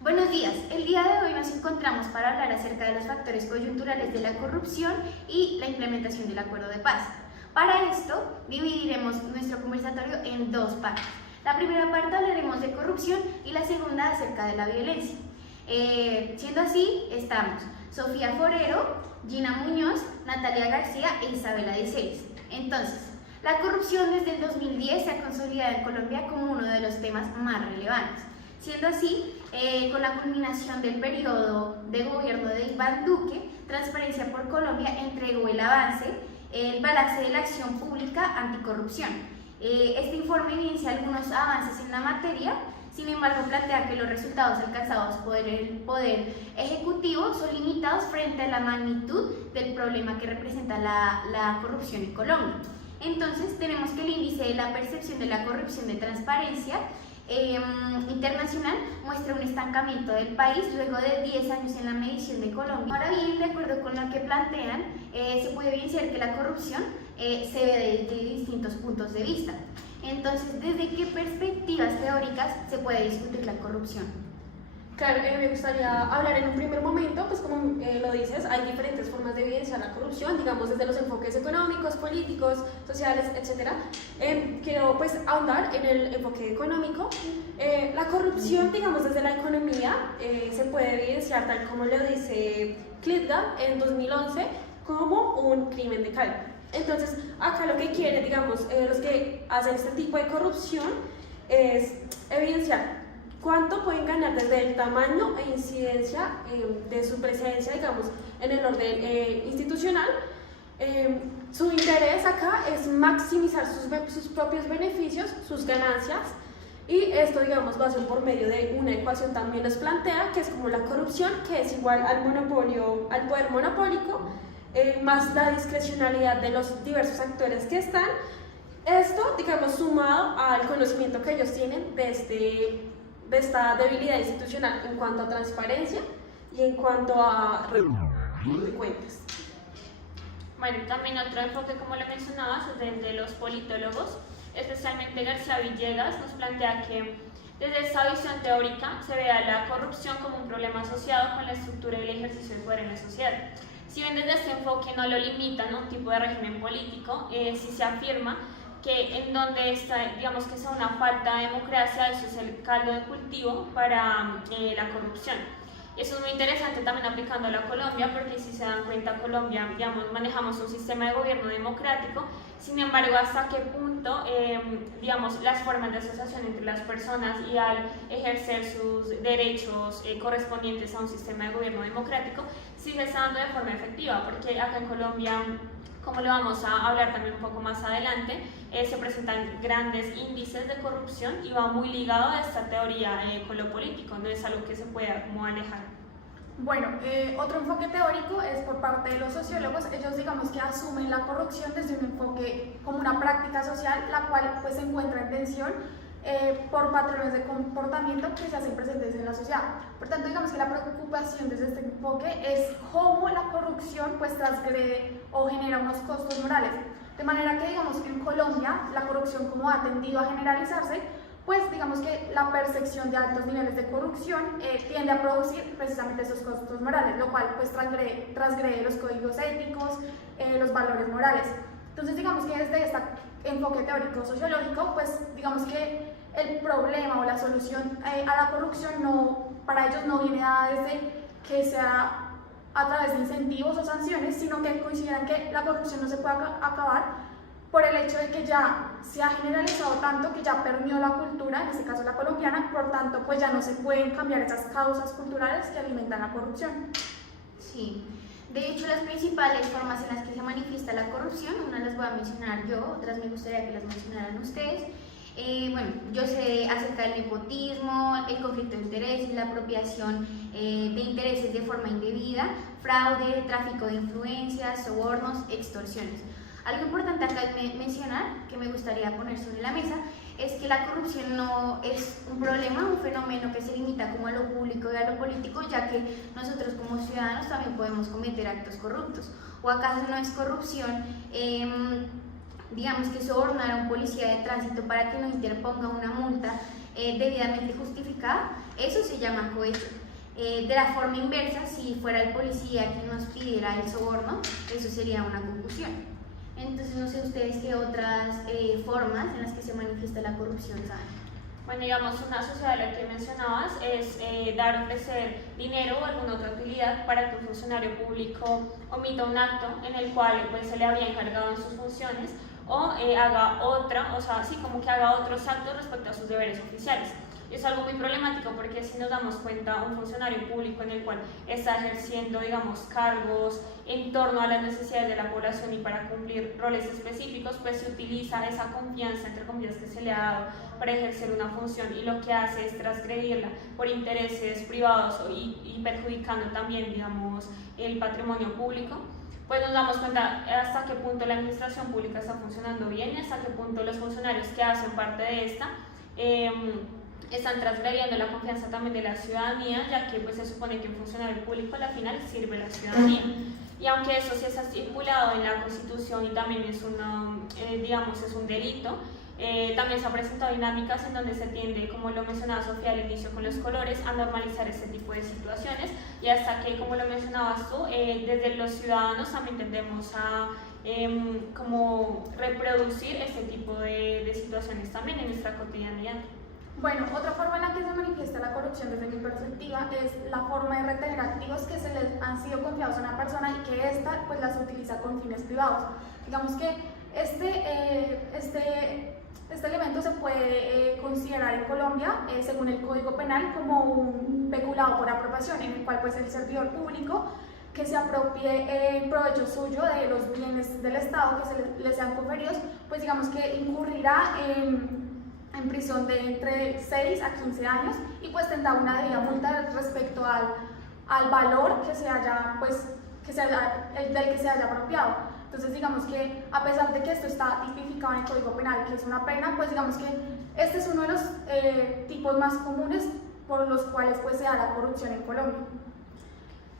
Buenos días, el día de hoy nos encontramos para hablar acerca de los factores coyunturales de la corrupción y la implementación del acuerdo de paz. Para esto, dividiremos nuestro conversatorio en dos partes. La primera parte hablaremos de corrupción y la segunda acerca de la violencia. Siendo así, estamos Sofía Forero, Gina Muñoz, Natalia García e Isabela Dicelis. Entonces, la corrupción desde el 2010 se ha consolidado en Colombia como uno de los temas más relevantes. Siendo así, con la culminación del periodo de gobierno de Iván Duque, Transparencia por Colombia entregó el balance de la acción pública anticorrupción. Este informe evidencia algunos avances en la materia, sin embargo plantea que los resultados alcanzados por el Poder Ejecutivo son limitados frente a la magnitud del problema que representa la corrupción en Colombia. Entonces, tenemos que el índice de la percepción de la corrupción de Transparencia internacional muestra un estancamiento del país luego de 10 años en la medición de Colombia. Ahora bien, de acuerdo con lo que plantean, se puede evidenciar que la corrupción se ve desde distintos puntos de vista. Entonces, ¿desde qué perspectivas teóricas se puede discutir la corrupción? Claro, me gustaría hablar en un primer momento, pues como lo dices, hay diferentes formas de evidenciar la corrupción, digamos desde los enfoques económicos, políticos, sociales, etc. Quiero pues ahondar en el enfoque económico. La corrupción, digamos desde la economía, se puede evidenciar tal como lo dice Klitga en 2011 como un crimen de cálculo. Entonces, acá lo que quieren, digamos, los que hacen este tipo de corrupción es evidenciar cuánto pueden ganar desde el tamaño e incidencia de su presencia, digamos, en el orden institucional. Su interés acá es maximizar sus propios beneficios, sus ganancias, y esto, digamos, lo hacen por medio de una ecuación también nos plantea, que es como la corrupción, que es igual al monopolio, al poder monopólico, más la discrecionalidad de los diversos actores que están. Esto, digamos, sumado al conocimiento que ellos tienen de esta debilidad institucional en cuanto a transparencia y en cuanto a cuentas. Bueno, también otro enfoque, como lo mencionabas, es desde los politólogos, especialmente García Villegas, nos plantea que desde esta visión teórica se ve a la corrupción como un problema asociado con la estructura y el ejercicio del poder en la sociedad. Si bien desde este enfoque no lo limitan a un tipo de régimen político, sí se afirma que en donde está, digamos que sea una falta de democracia, eso es el caldo de cultivo para la corrupción. Eso es muy interesante también aplicando a la Colombia, porque si se dan cuenta, Colombia, digamos, manejamos un sistema de gobierno democrático, sin embargo, hasta qué punto, digamos, las formas de asociación entre las personas y al ejercer sus derechos correspondientes a un sistema de gobierno democrático, sigue estando de forma efectiva, porque acá en Colombia, como lo vamos a hablar también un poco más adelante, se presentan grandes índices de corrupción y va muy ligado a esta teoría con lo político, no es algo que se pueda como alejar. Bueno, otro enfoque teórico es por parte de los sociólogos. Ellos, digamos, que asumen la corrupción desde un enfoque como una práctica social, la cual pues se encuentra en tensión por patrones de comportamiento que se hacen presentes en la sociedad. Por tanto, digamos que la preocupación desde este enfoque es cómo la corrupción pues transgrede o genera unos costos morales. De manera que, digamos, que en Colombia la corrupción, como ha tendido a generalizarse, pues digamos que la percepción de altos niveles de corrupción tiende a producir precisamente esos costos morales, lo cual pues transgrede los códigos éticos, los valores morales. Entonces, digamos que desde este enfoque teórico sociológico, pues digamos que el problema o la solución a la corrupción para ellos no viene dada desde que sea a través de incentivos o sanciones, sino que consideran que la corrupción no se puede acabar por el hecho de que ya se ha generalizado tanto que ya permeó la cultura, en este caso la colombiana, por tanto pues ya no se pueden cambiar esas causas culturales que alimentan la corrupción. Sí, de hecho las principales formas en las que se manifiesta la corrupción, unas las voy a mencionar yo, otras me gustaría que las mencionaran ustedes. Bueno, yo sé acerca del nepotismo, el conflicto de intereses, la apropiación de intereses de forma indebida, fraude, tráfico de influencias, sobornos, extorsiones. Algo importante acá es mencionar, que me gustaría poner sobre la mesa, es que la corrupción no es un problema, un fenómeno que se limita como a lo público y a lo político, ya que nosotros como ciudadanos también podemos cometer actos corruptos. ¿O acaso no es corrupción digamos que sobornar a un policía de tránsito para que nos interponga una multa debidamente justificada, eso se llama cohecho. De la forma inversa, si fuera el policía quien nos pidiera el soborno, eso sería una concusión. Entonces, no sé ustedes qué otras formas en las que se manifiesta la corrupción saben. Bueno, digamos, una sociedad, la que mencionabas, es dar o ofrecer dinero o alguna otra utilidad para que un funcionario público omita un acto en el cual pues, se le había encargado en sus funciones o haga otra, o sea, sí, como que haga otros actos respecto a sus deberes oficiales. Es algo muy problemático porque si nos damos cuenta, un funcionario público en el cual está ejerciendo, digamos, cargos en torno a las necesidades de la población y para cumplir roles específicos, pues se utiliza esa confianza, entre comillas, que se le ha dado para ejercer una función y lo que hace es transgredirla por intereses privados y perjudicando también, digamos, el patrimonio público. Pues nos damos cuenta hasta qué punto la administración pública está funcionando bien y hasta qué punto los funcionarios que hacen parte de esta están transgrediendo la confianza también de la ciudadanía, ya que pues, se supone que un funcionario público a la final sirve a la ciudadanía. Y aunque eso sí está estipulado en la Constitución y también es, digamos, es un delito, también se han presentado dinámicas en donde se tiende, como lo mencionaba Sofía al inicio con los colores, a normalizar este tipo de situaciones y hasta que, como lo mencionabas tú, desde los ciudadanos también tendemos a como reproducir este tipo de situaciones también en nuestra cotidianidad. Bueno, otra forma en la que se manifiesta la corrupción desde mi perspectiva es la forma de retener activos que se les han sido confiados a una persona y que ésta pues las utiliza con fines privados. Digamos que este elemento se puede considerar en Colombia, según el Código Penal, como un peculado por apropiación, en el cual pues el servidor público que se apropie en provecho suyo de los bienes del Estado que le sean conferidos, pues digamos que incurrirá en prisión de entre 6 a 15 años y pues tendrá una debida multa respecto al valor que se haya, del que se haya apropiado. Entonces digamos que a pesar de que esto está tipificado en el Código Penal, que es una pena, pues digamos que este es uno de los tipos más comunes por los cuales pues se da la corrupción en Colombia.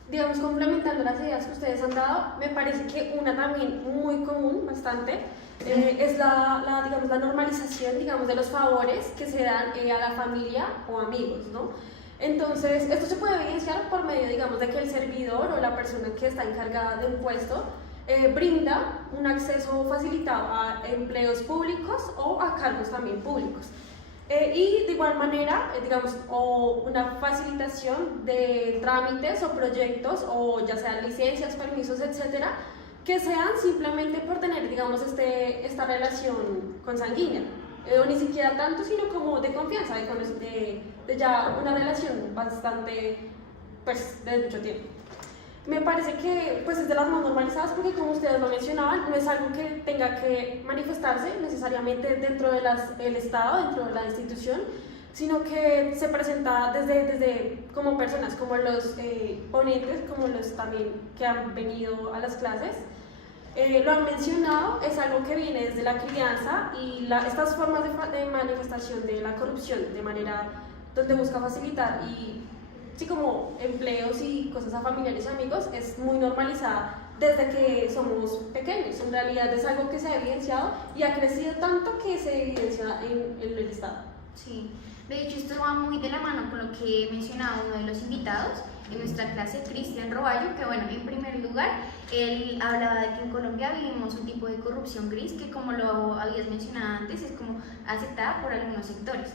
Digamos, complementando las ideas que ustedes han dado, me parece que una también muy común, bastante, es digamos, la normalización, digamos, de los favores que se dan a la familia o amigos, ¿no? Entonces, esto se puede evidenciar por medio, digamos, de que el servidor o la persona que está encargada de un puesto brinda un acceso facilitado a empleos públicos o a cargos también públicos. Y de igual manera, digamos, o una facilitación de trámites o proyectos, o ya sean licencias, permisos, etcétera, que sean simplemente por tener, digamos, esta relación consanguínea, o ni siquiera tanto, sino como de confianza, de ya una relación bastante, pues, de mucho tiempo. Me parece que pues, es de las más normalizadas porque, como ustedes lo mencionaban, no es algo que tenga que manifestarse necesariamente dentro del Estado, dentro de la institución, sino que se presenta desde como personas, como los ponentes, como los también que han venido a las clases. Lo han mencionado, es algo que viene desde la crianza y estas formas de manifestación de la corrupción de manera donde busca facilitar y sí, como empleos y cosas a familiares y amigos, es muy normalizada desde que somos pequeños. En realidad es algo que se ha evidenciado y ha crecido tanto que se evidencia en el Estado. Sí, de hecho esto va muy de la mano con lo que mencionaba uno de los invitados en nuestra clase, Cristian Roballo, que bueno, en primer lugar, él hablaba de que en Colombia vivimos un tipo de corrupción gris que, como lo habías mencionado antes, es como aceptada por algunos sectores.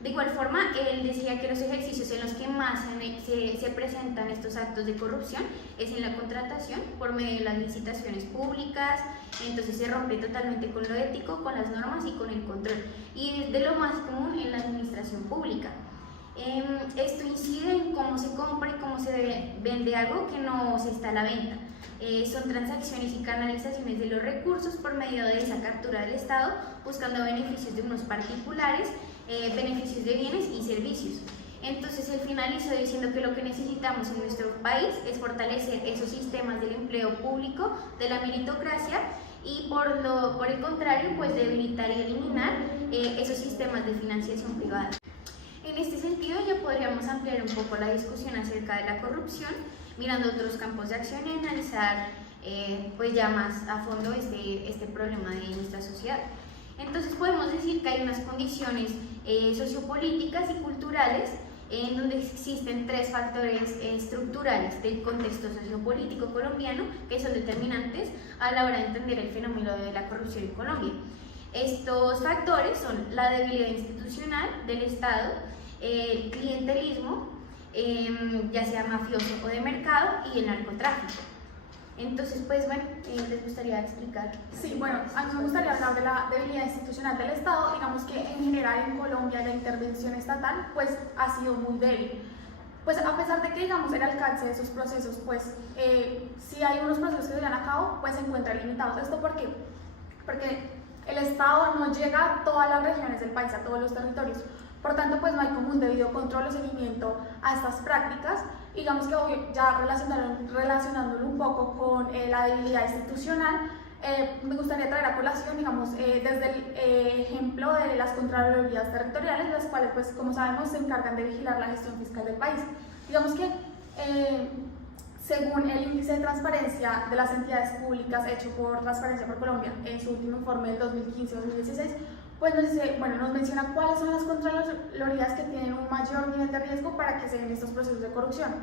De igual forma, él decía que los ejercicios en los que más se presentan estos actos de corrupción es en la contratación por medio de las licitaciones públicas. Entonces se rompe totalmente con lo ético, con las normas y con el control, y es de lo más común en la administración pública. Esto incide en cómo se compra y cómo se vende algo que no se está a la venta. Son transacciones y canalizaciones de los recursos por medio de esa captura del Estado, buscando beneficios de unos particulares, beneficios de bienes y servicios. Entonces él finalizó diciendo que lo que necesitamos en nuestro país es fortalecer esos sistemas del empleo público, de la meritocracia, y por el contrario, pues debilitar y eliminar esos sistemas de financiación privada. En este sentido, ya podríamos ampliar un poco la discusión acerca de la corrupción, mirando otros campos de acción y analizar pues ya más a fondo este problema de nuestra sociedad. Entonces podemos decir que hay unas condiciones sociopolíticas y culturales en donde existen tres factores estructurales del contexto sociopolítico colombiano que son determinantes a la hora de entender el fenómeno de la corrupción en Colombia. Estos factores son la debilidad institucional del Estado, el clientelismo, ya sea mafioso o de mercado, y el narcotráfico. Entonces, pues bueno, ¿les gustaría explicar? Sí, bueno, a mí me gustaría hablar de la debilidad institucional del Estado. Digamos que en general en Colombia la intervención estatal pues ha sido muy débil. Pues a pesar de que digamos el alcance de esos procesos, pues si hay unos procesos que se llevan a cabo, pues se encuentran limitados. ¿Esto por qué? Porque el Estado no llega a todas las regiones del país, a todos los territorios. Por tanto, pues no hay como un debido control o seguimiento a estas prácticas. Digamos que hoy, ya relacionándolo un poco con la debilidad institucional, me gustaría traer a colación, digamos, desde el ejemplo de las contralorías territoriales, las cuales, pues, como sabemos, se encargan de vigilar la gestión fiscal del país. Digamos que, según el índice de transparencia de las entidades públicas hecho por Transparencia por Colombia en su último informe del 2015-2016, pues nos menciona cuáles son las contralorías que tienen un mayor nivel de riesgo para que se den estos procesos de corrupción.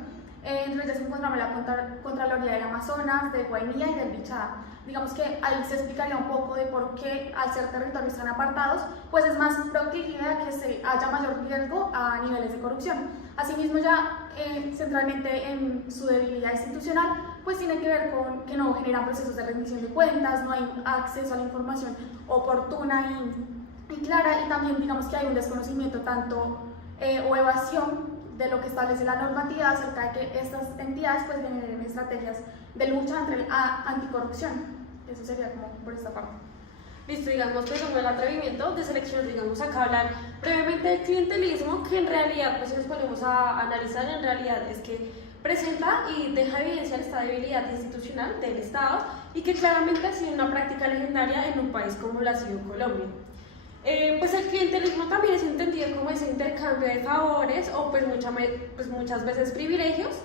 Entre ellas encontramos la Contraloría del Amazonas, de Guainía y del Bichada. Digamos que ahí se explicaría un poco de por qué, al ser territorios tan apartados, pues es más proclive a que haya mayor riesgo a niveles de corrupción. Asimismo, ya centralmente en su debilidad institucional, pues tiene que ver con que no generan procesos de rendición de cuentas, no hay acceso a la información oportuna y clara, y también digamos que hay un desconocimiento tanto o evasión de lo que establece la normativa acerca de que estas entidades pues generen estrategias de lucha anticorrupción. Eso sería como por esta parte. Listo, digamos, pues como el atrevimiento de selección, digamos, acá hablar brevemente del clientelismo, que en realidad, pues si nos ponemos a analizar, en realidad es que presenta y deja evidenciar esta debilidad institucional del Estado y que claramente ha sido una práctica legendaria en un país como lo ha sido Colombia. Pues el clientelismo también es entendido como ese intercambio de favores o pues muchas veces privilegios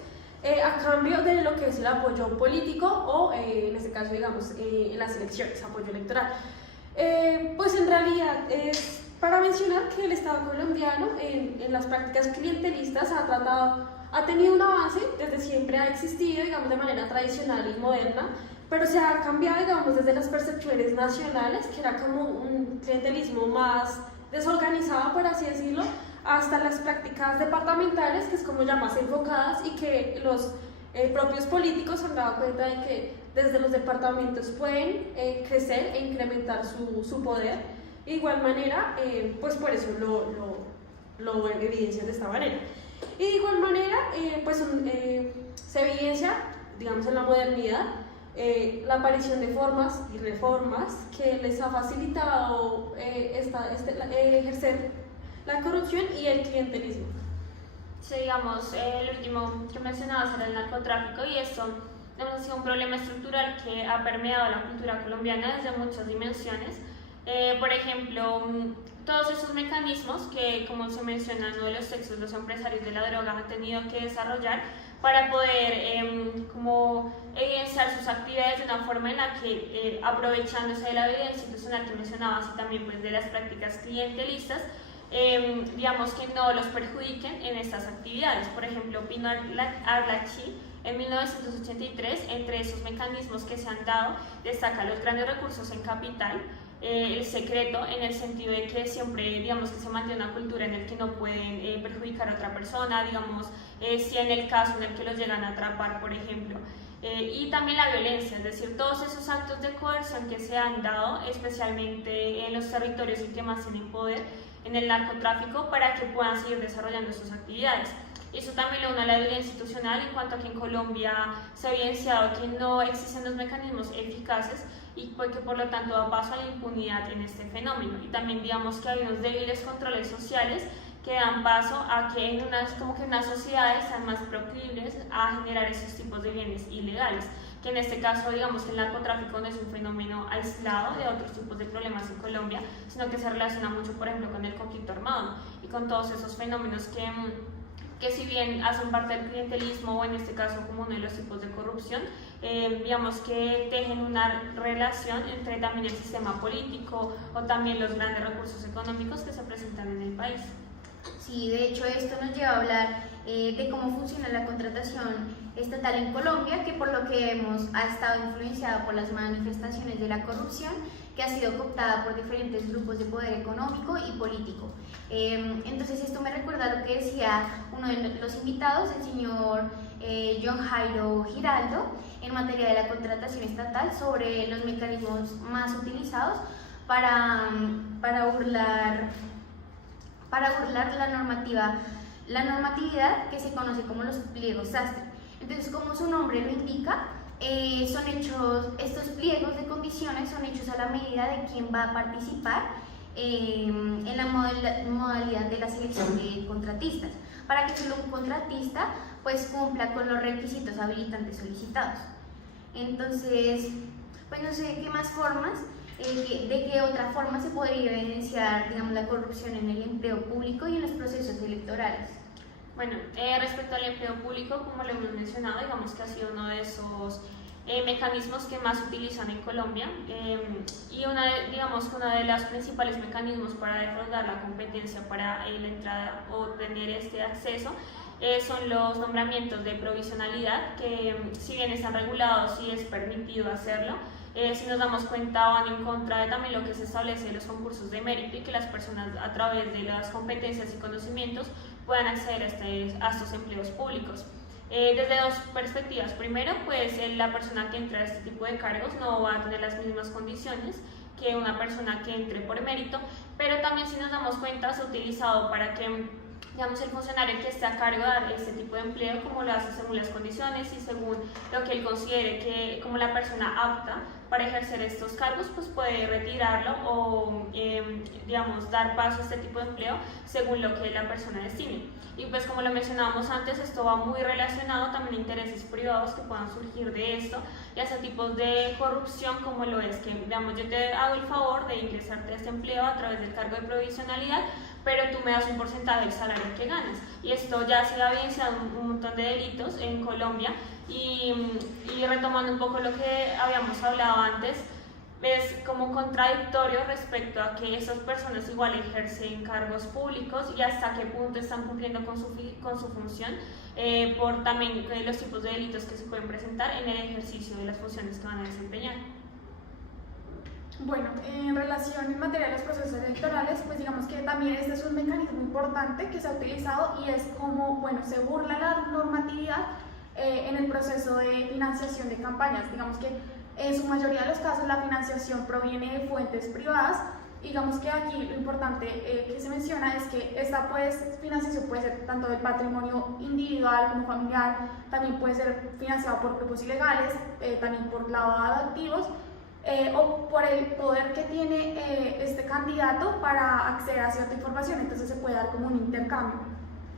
a cambio de lo que es el apoyo político o en este caso digamos en las elecciones, apoyo electoral. Pues en realidad es para mencionar que el Estado colombiano en las prácticas clientelistas ha tenido un avance, desde siempre ha existido digamos de manera tradicional y moderna, pero se ha cambiado, digamos, desde las percepciones nacionales, que era como un clientelismo más desorganizado, por así decirlo, hasta las prácticas departamentales, que es como ya más enfocadas y que los propios políticos se han dado cuenta de que desde los departamentos pueden crecer e incrementar su poder. De igual manera, pues por eso lo evidencian de esta manera. Y de igual manera, pues se evidencia, digamos, en la modernidad, la aparición de formas y reformas que les ha facilitado ejercer la corrupción y el clientelismo. Sí, digamos, el último que mencionabas era el narcotráfico, y esto ha sido un problema estructural que ha permeado la cultura colombiana desde muchas dimensiones. Por ejemplo, todos esos mecanismos que, como se menciona en uno de los textos, los empresarios de la droga han tenido que desarrollar para poder como evidenciar sus actividades de una forma en la que, aprovechándose de la evidencia institucional que mencionabas y también pues, de las prácticas clientelistas, digamos que no los perjudiquen en estas actividades. Por ejemplo, Pino Arlacchi en 1983, entre esos mecanismos que se han dado, destaca los grandes recursos en capital, el secreto en el sentido de que siempre digamos que se mantiene una cultura en la que no pueden perjudicar a otra persona, digamos si en el caso en el que los llegan a atrapar, por ejemplo, y también la violencia, es decir, todos esos actos de coerción que se han dado, especialmente en los territorios en que más tienen poder, en el narcotráfico, para que puedan seguir desarrollando sus actividades. Eso también lo une a la violencia institucional, en cuanto a que en Colombia se ha evidenciado que no existen los mecanismos eficaces y que por lo tanto da paso a la impunidad en este fenómeno. Y también digamos que hay unos débiles controles sociales que dan paso a que en unas sociedades sean más proclives a generar esos tipos de bienes ilegales, que en este caso digamos que el narcotráfico no es un fenómeno aislado de otros tipos de problemas en Colombia, sino que se relaciona mucho, por ejemplo, con el conflicto armado y con todos esos fenómenos que que si bien hacen parte del clientelismo o en este caso como uno de los tipos de corrupción, digamos que tejen una relación entre también el sistema político o también los grandes recursos económicos que se presentan en el país. Sí, de hecho esto nos lleva a hablar de cómo funciona la contratación estatal en Colombia, que por lo que vemos ha estado influenciada por las manifestaciones de la corrupción, que ha sido cooptada por diferentes grupos de poder económico y político. Entonces esto me recuerda a lo que decía uno de los invitados, el señor John Jairo Giraldo, en materia de la contratación estatal, sobre los mecanismos más utilizados para burlar la normatividad que se conoce como los pliegos sastre. Entonces, como su nombre lo indica, estos pliegos de condiciones son hechos a la medida de quién va a participar en la modalidad de la selección de contratistas, para que solo un contratista pues cumpla con los requisitos habilitantes solicitados. Entonces, pues no sé qué más formas, de qué otra forma se podría evidenciar, digamos, la corrupción en el empleo público y en los procesos electorales. Bueno, respecto al empleo público, como lo hemos mencionado, digamos que ha sido uno de esos mecanismos que más se utilizan en Colombia y uno de los principales mecanismos para defraudar la competencia para la entrada o tener este acceso son los nombramientos de provisionalidad, que si bien están regulados y es permitido hacerlo, si nos damos cuenta van en contra de también lo que se establece en los concursos de mérito y que las personas a través de las competencias y conocimientos puedan acceder a estos empleos públicos. Desde dos perspectivas. Primero, pues la persona que entra a este tipo de cargos no va a tener las mismas condiciones que una persona que entre por mérito, pero también si nos damos cuenta se ha utilizado para que digamos, el funcionario que esté a cargo de este tipo de empleo, como lo hace según las condiciones y según lo que él considere que como la persona apta para ejercer estos cargos, pues puede retirarlo o digamos, dar paso a este tipo de empleo según lo que la persona destine. Y pues como lo mencionábamos antes, esto va muy relacionado también a intereses privados que puedan surgir de esto y hacia tipos de corrupción, como lo es que, digamos, yo te hago el favor de ingresarte a este empleo a través del cargo de provisionalidad, pero tú me das un porcentaje del salario que ganas. Y esto ya se ha evidenciado un montón de delitos en Colombia y retomando un poco lo que habíamos hablado antes, es como contradictorio respecto a que esas personas igual ejercen cargos públicos y hasta qué punto están cumpliendo con su función por también los tipos de delitos que se pueden presentar en el ejercicio de las funciones que van a desempeñar. Bueno, en relación en materia de los procesos electorales, pues digamos que también este es un mecanismo importante que se ha utilizado y es como, bueno, se burla la normatividad en el proceso de financiación de campañas. Digamos que en su mayoría de los casos la financiación proviene de fuentes privadas. Digamos que aquí lo importante que se menciona es que esta financiación puede ser tanto del patrimonio individual como familiar, también puede ser financiado por grupos ilegales, también por lavado de activos, o por el poder que tiene este candidato para acceder a cierta información. Entonces se puede dar como un intercambio.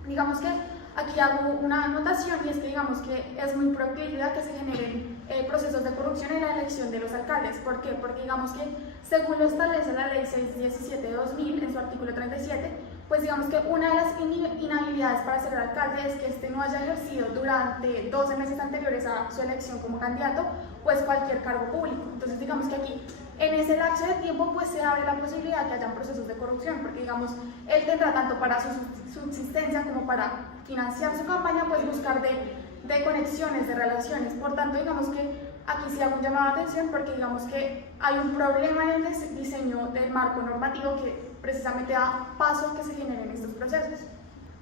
Digamos que aquí hago una anotación y es que digamos que es muy proclive a que se generen procesos de corrupción en la elección de los alcaldes. ¿Por qué? Porque digamos que según lo establece la ley 617 de 2000 en su artículo 37, pues digamos que una de las inhabilidades para ser alcalde es que éste no haya ejercido durante 12 meses anteriores a su elección como candidato pues cualquier cargo público. Entonces digamos que aquí en ese lapso de tiempo pues se abre la posibilidad de que hayan procesos de corrupción, porque digamos él tendrá tanto para su subsistencia como para financiar su campaña pues buscar de conexiones, de relaciones. Por tanto digamos que aquí sí hago un llamado de atención porque digamos que hay un problema en el diseño del marco normativo que precisamente da paso a que se generen estos procesos.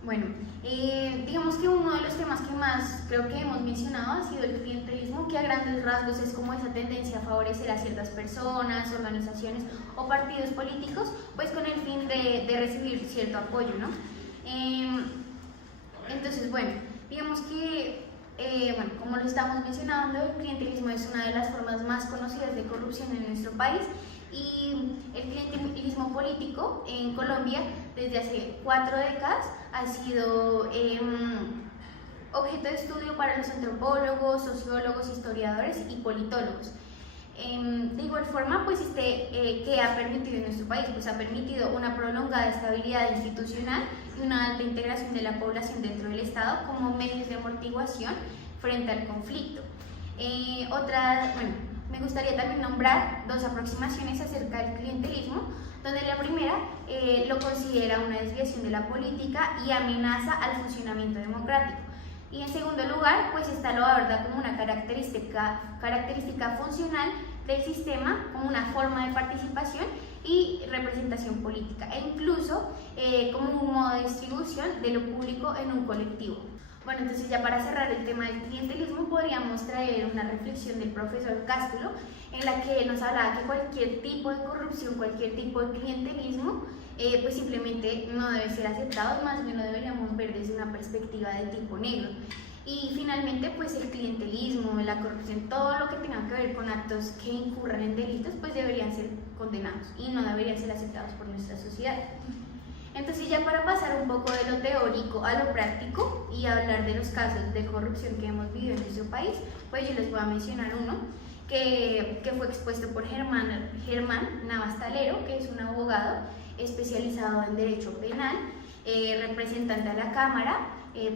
Bueno, digamos que uno de los temas que más creo que hemos mencionado ha sido el clientelismo, que a grandes rasgos es como esa tendencia a favorecer a ciertas personas, organizaciones o partidos políticos, pues con el fin de recibir cierto apoyo, ¿no? Entonces, bueno, digamos que, bueno, como lo estamos mencionando, el clientelismo es una de las formas más conocidas de corrupción en nuestro país. Y el clientelismo político en Colombia desde hace 4 décadas ha sido objeto de estudio para los antropólogos, sociólogos, historiadores y politólogos. De igual forma, pues ¿qué ha permitido en nuestro país? Pues ha permitido una prolongada estabilidad institucional y una alta integración de la población dentro del Estado como medios de amortiguación frente al conflicto. Me gustaría también nombrar dos aproximaciones acerca del clientelismo, donde la primera lo considera una desviación de la política y amenaza al funcionamiento democrático. Y en segundo lugar, pues esta lo aborda como una característica funcional del sistema, como una forma de participación y representación política, e incluso como un modo de distribución de lo público en un colectivo. Bueno, entonces ya para cerrar el tema del clientelismo podríamos traer una reflexión del profesor Cástulo en la que nos hablaba que cualquier tipo de corrupción, cualquier tipo de clientelismo pues simplemente no debe ser aceptado, más bien lo deberíamos ver desde una perspectiva de tipo negro. Y finalmente pues el clientelismo, la corrupción, todo lo que tenga que ver con actos que incurran en delitos pues deberían ser condenados y no deberían ser aceptados por nuestra sociedad. Entonces ya para pasar un poco de lo teórico a lo práctico y hablar de los casos de corrupción que hemos vivido en nuestro país, pues yo les voy a mencionar uno que fue expuesto por Germán Navas Talero, que es un abogado especializado en Derecho Penal, representante a la Cámara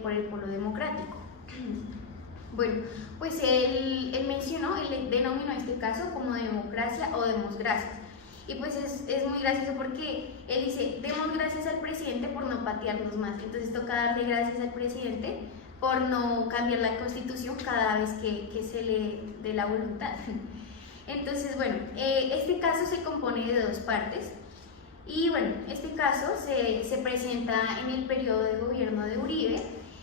por el Polo Democrático. Bueno, pues él denominó este caso como democracia o demos gracias. Y pues es muy gracioso porque él dice, demos gracias al presidente por no patearnos más. Entonces toca darle gracias al presidente por no cambiar la constitución cada vez que se le dé la voluntad. Entonces, bueno, este caso se compone de dos partes. Y bueno, este caso se presenta en el periodo de gobierno de Uribe,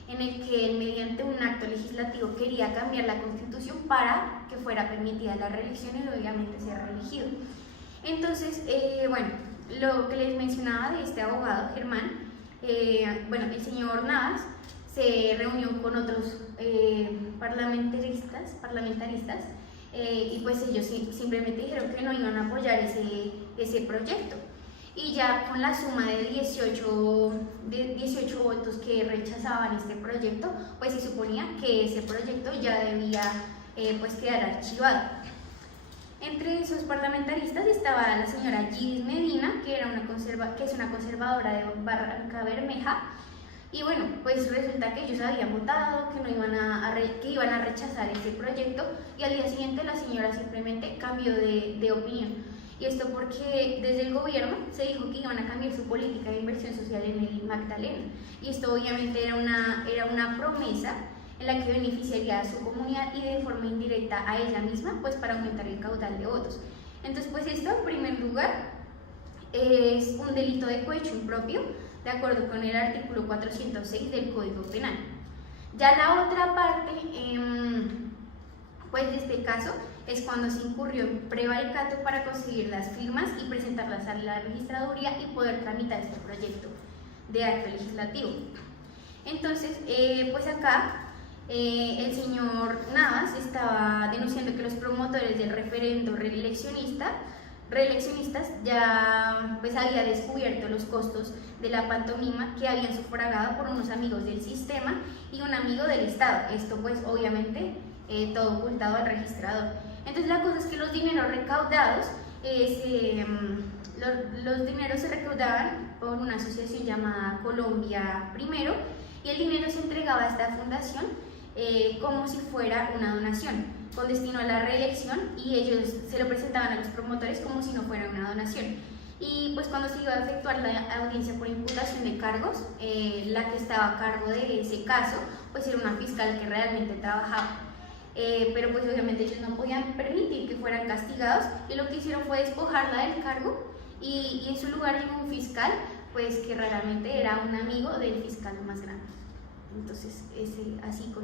en el que él mediante un acto legislativo quería cambiar la constitución para que fuera permitida la reelección y obviamente ser reelegido. Entonces, bueno, lo que les mencionaba de este abogado, Germán, el señor Navas se reunió con otros parlamentaristas y pues ellos simplemente dijeron que no iban a apoyar ese proyecto. Y ya con la suma de 18 votos que rechazaban este proyecto, pues se suponía que ese proyecto ya debía pues quedar archivado. Entre esos parlamentaristas estaba la señora Gidis Medina, que es una conservadora de Barranca Bermeja, y bueno, pues resulta que ellos habían votado, que iban a rechazar este proyecto, y al día siguiente la señora simplemente cambió de opinión. Y esto porque desde el gobierno se dijo que iban a cambiar su política de inversión social en el Magdalena, y esto obviamente era una promesa en la que beneficiaría a su comunidad y de forma indirecta a ella misma, pues para aumentar el caudal de votos. Entonces, pues esto, en primer lugar, es un delito de cohecho impropio, de acuerdo con el artículo 406 del Código Penal. Ya la otra parte, pues de este caso, es cuando se incurrió en prevaricato para conseguir las firmas y presentarlas a la registraduría y poder tramitar este proyecto de acto legislativo. Entonces, pues acá, el señor Navas estaba denunciando que los promotores del referendo reeleccionistas ya pues había descubierto los costos de la pantomima que habían sufragado por unos amigos del sistema y un amigo del Estado. Esto pues obviamente todo ocultado al registrador. Entonces la cosa es que los dineros recaudados los dineros se recaudaban por una asociación llamada Colombia Primero, y el dinero se entregaba a esta fundación como si fuera una donación, con destino a la reelección, y ellos se lo presentaban a los promotores como si no fuera una donación. Y pues cuando se iba a efectuar la audiencia por imputación de cargos, la que estaba a cargo de ese caso, pues era una fiscal que realmente trabajaba. Pero pues obviamente ellos no podían permitir que fueran castigados, y lo que hicieron fue despojarla del cargo, y en su lugar llegó un fiscal, pues que raramente era un amigo del fiscal más grande. Entonces así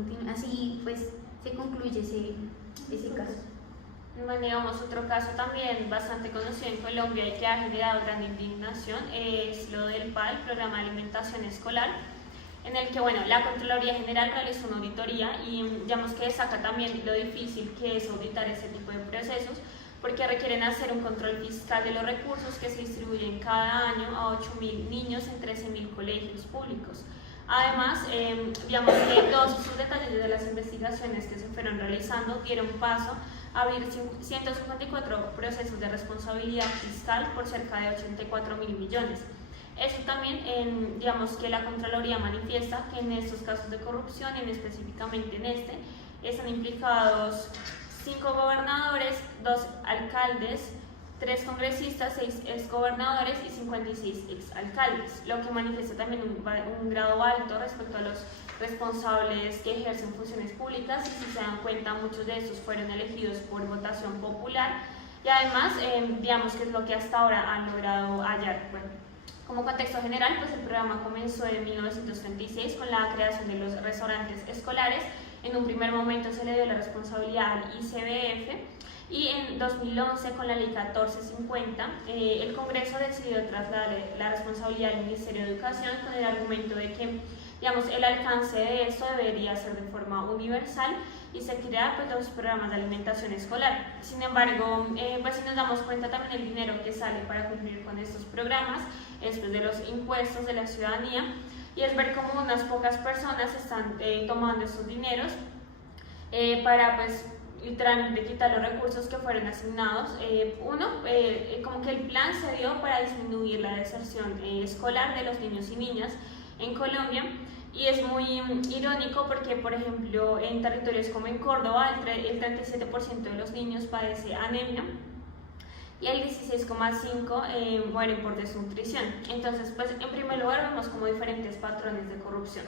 pues se concluye ese caso. Bueno, digamos, otro caso también bastante conocido en Colombia y que ha generado gran indignación es lo del PAE, Programa de Alimentación Escolar, en el que, bueno, la Contraloría General realizó una auditoría y digamos que destaca también lo difícil que es auditar ese tipo de procesos, porque requieren hacer un control fiscal de los recursos que se distribuyen cada año a 8.000 niños en 13.000 colegios públicos. Además, digamos que todos esos detalles de las investigaciones que se fueron realizando dieron paso abrir 154 procesos de responsabilidad fiscal por cerca de 84.000 millones. Eso también, digamos que la Contraloría manifiesta que en estos casos de corrupción, específicamente en están implicados 5 gobernadores, 2 alcaldes, 3 congresistas, 6 exgobernadores y 56 exalcaldes, lo que manifiesta también un grado alto respecto a los responsables que ejercen funciones públicas, y si se dan cuenta muchos de estos fueron elegidos por votación popular, y además digamos que es lo que hasta ahora han logrado hallar. Bueno, como contexto general, pues el programa comenzó en 1936 con la creación de los restaurantes escolares. En un primer momento se le dio la responsabilidad al ICBF, y en 2011 con la ley 1450 el Congreso decidió trasladar la responsabilidad al Ministerio de Educación con el argumento de que, digamos, el alcance de esto debería ser de forma universal y se crea pues los programas de alimentación escolar. Sin embargo, pues si nos damos cuenta también el dinero que sale para cumplir con estos programas es pues, de los impuestos de la ciudadanía, y es ver cómo unas pocas personas están tomando estos dineros para pues literalmente quitar los recursos que fueron asignados. Como que el plan se dio para disminuir la deserción escolar de los niños y niñas en Colombia, y es muy irónico porque, por ejemplo, en territorios como en Córdoba, el 37% de los niños padece anemia y el 16,5% mueren por desnutrición. Entonces, pues en primer lugar vemos como diferentes patrones de corrupción.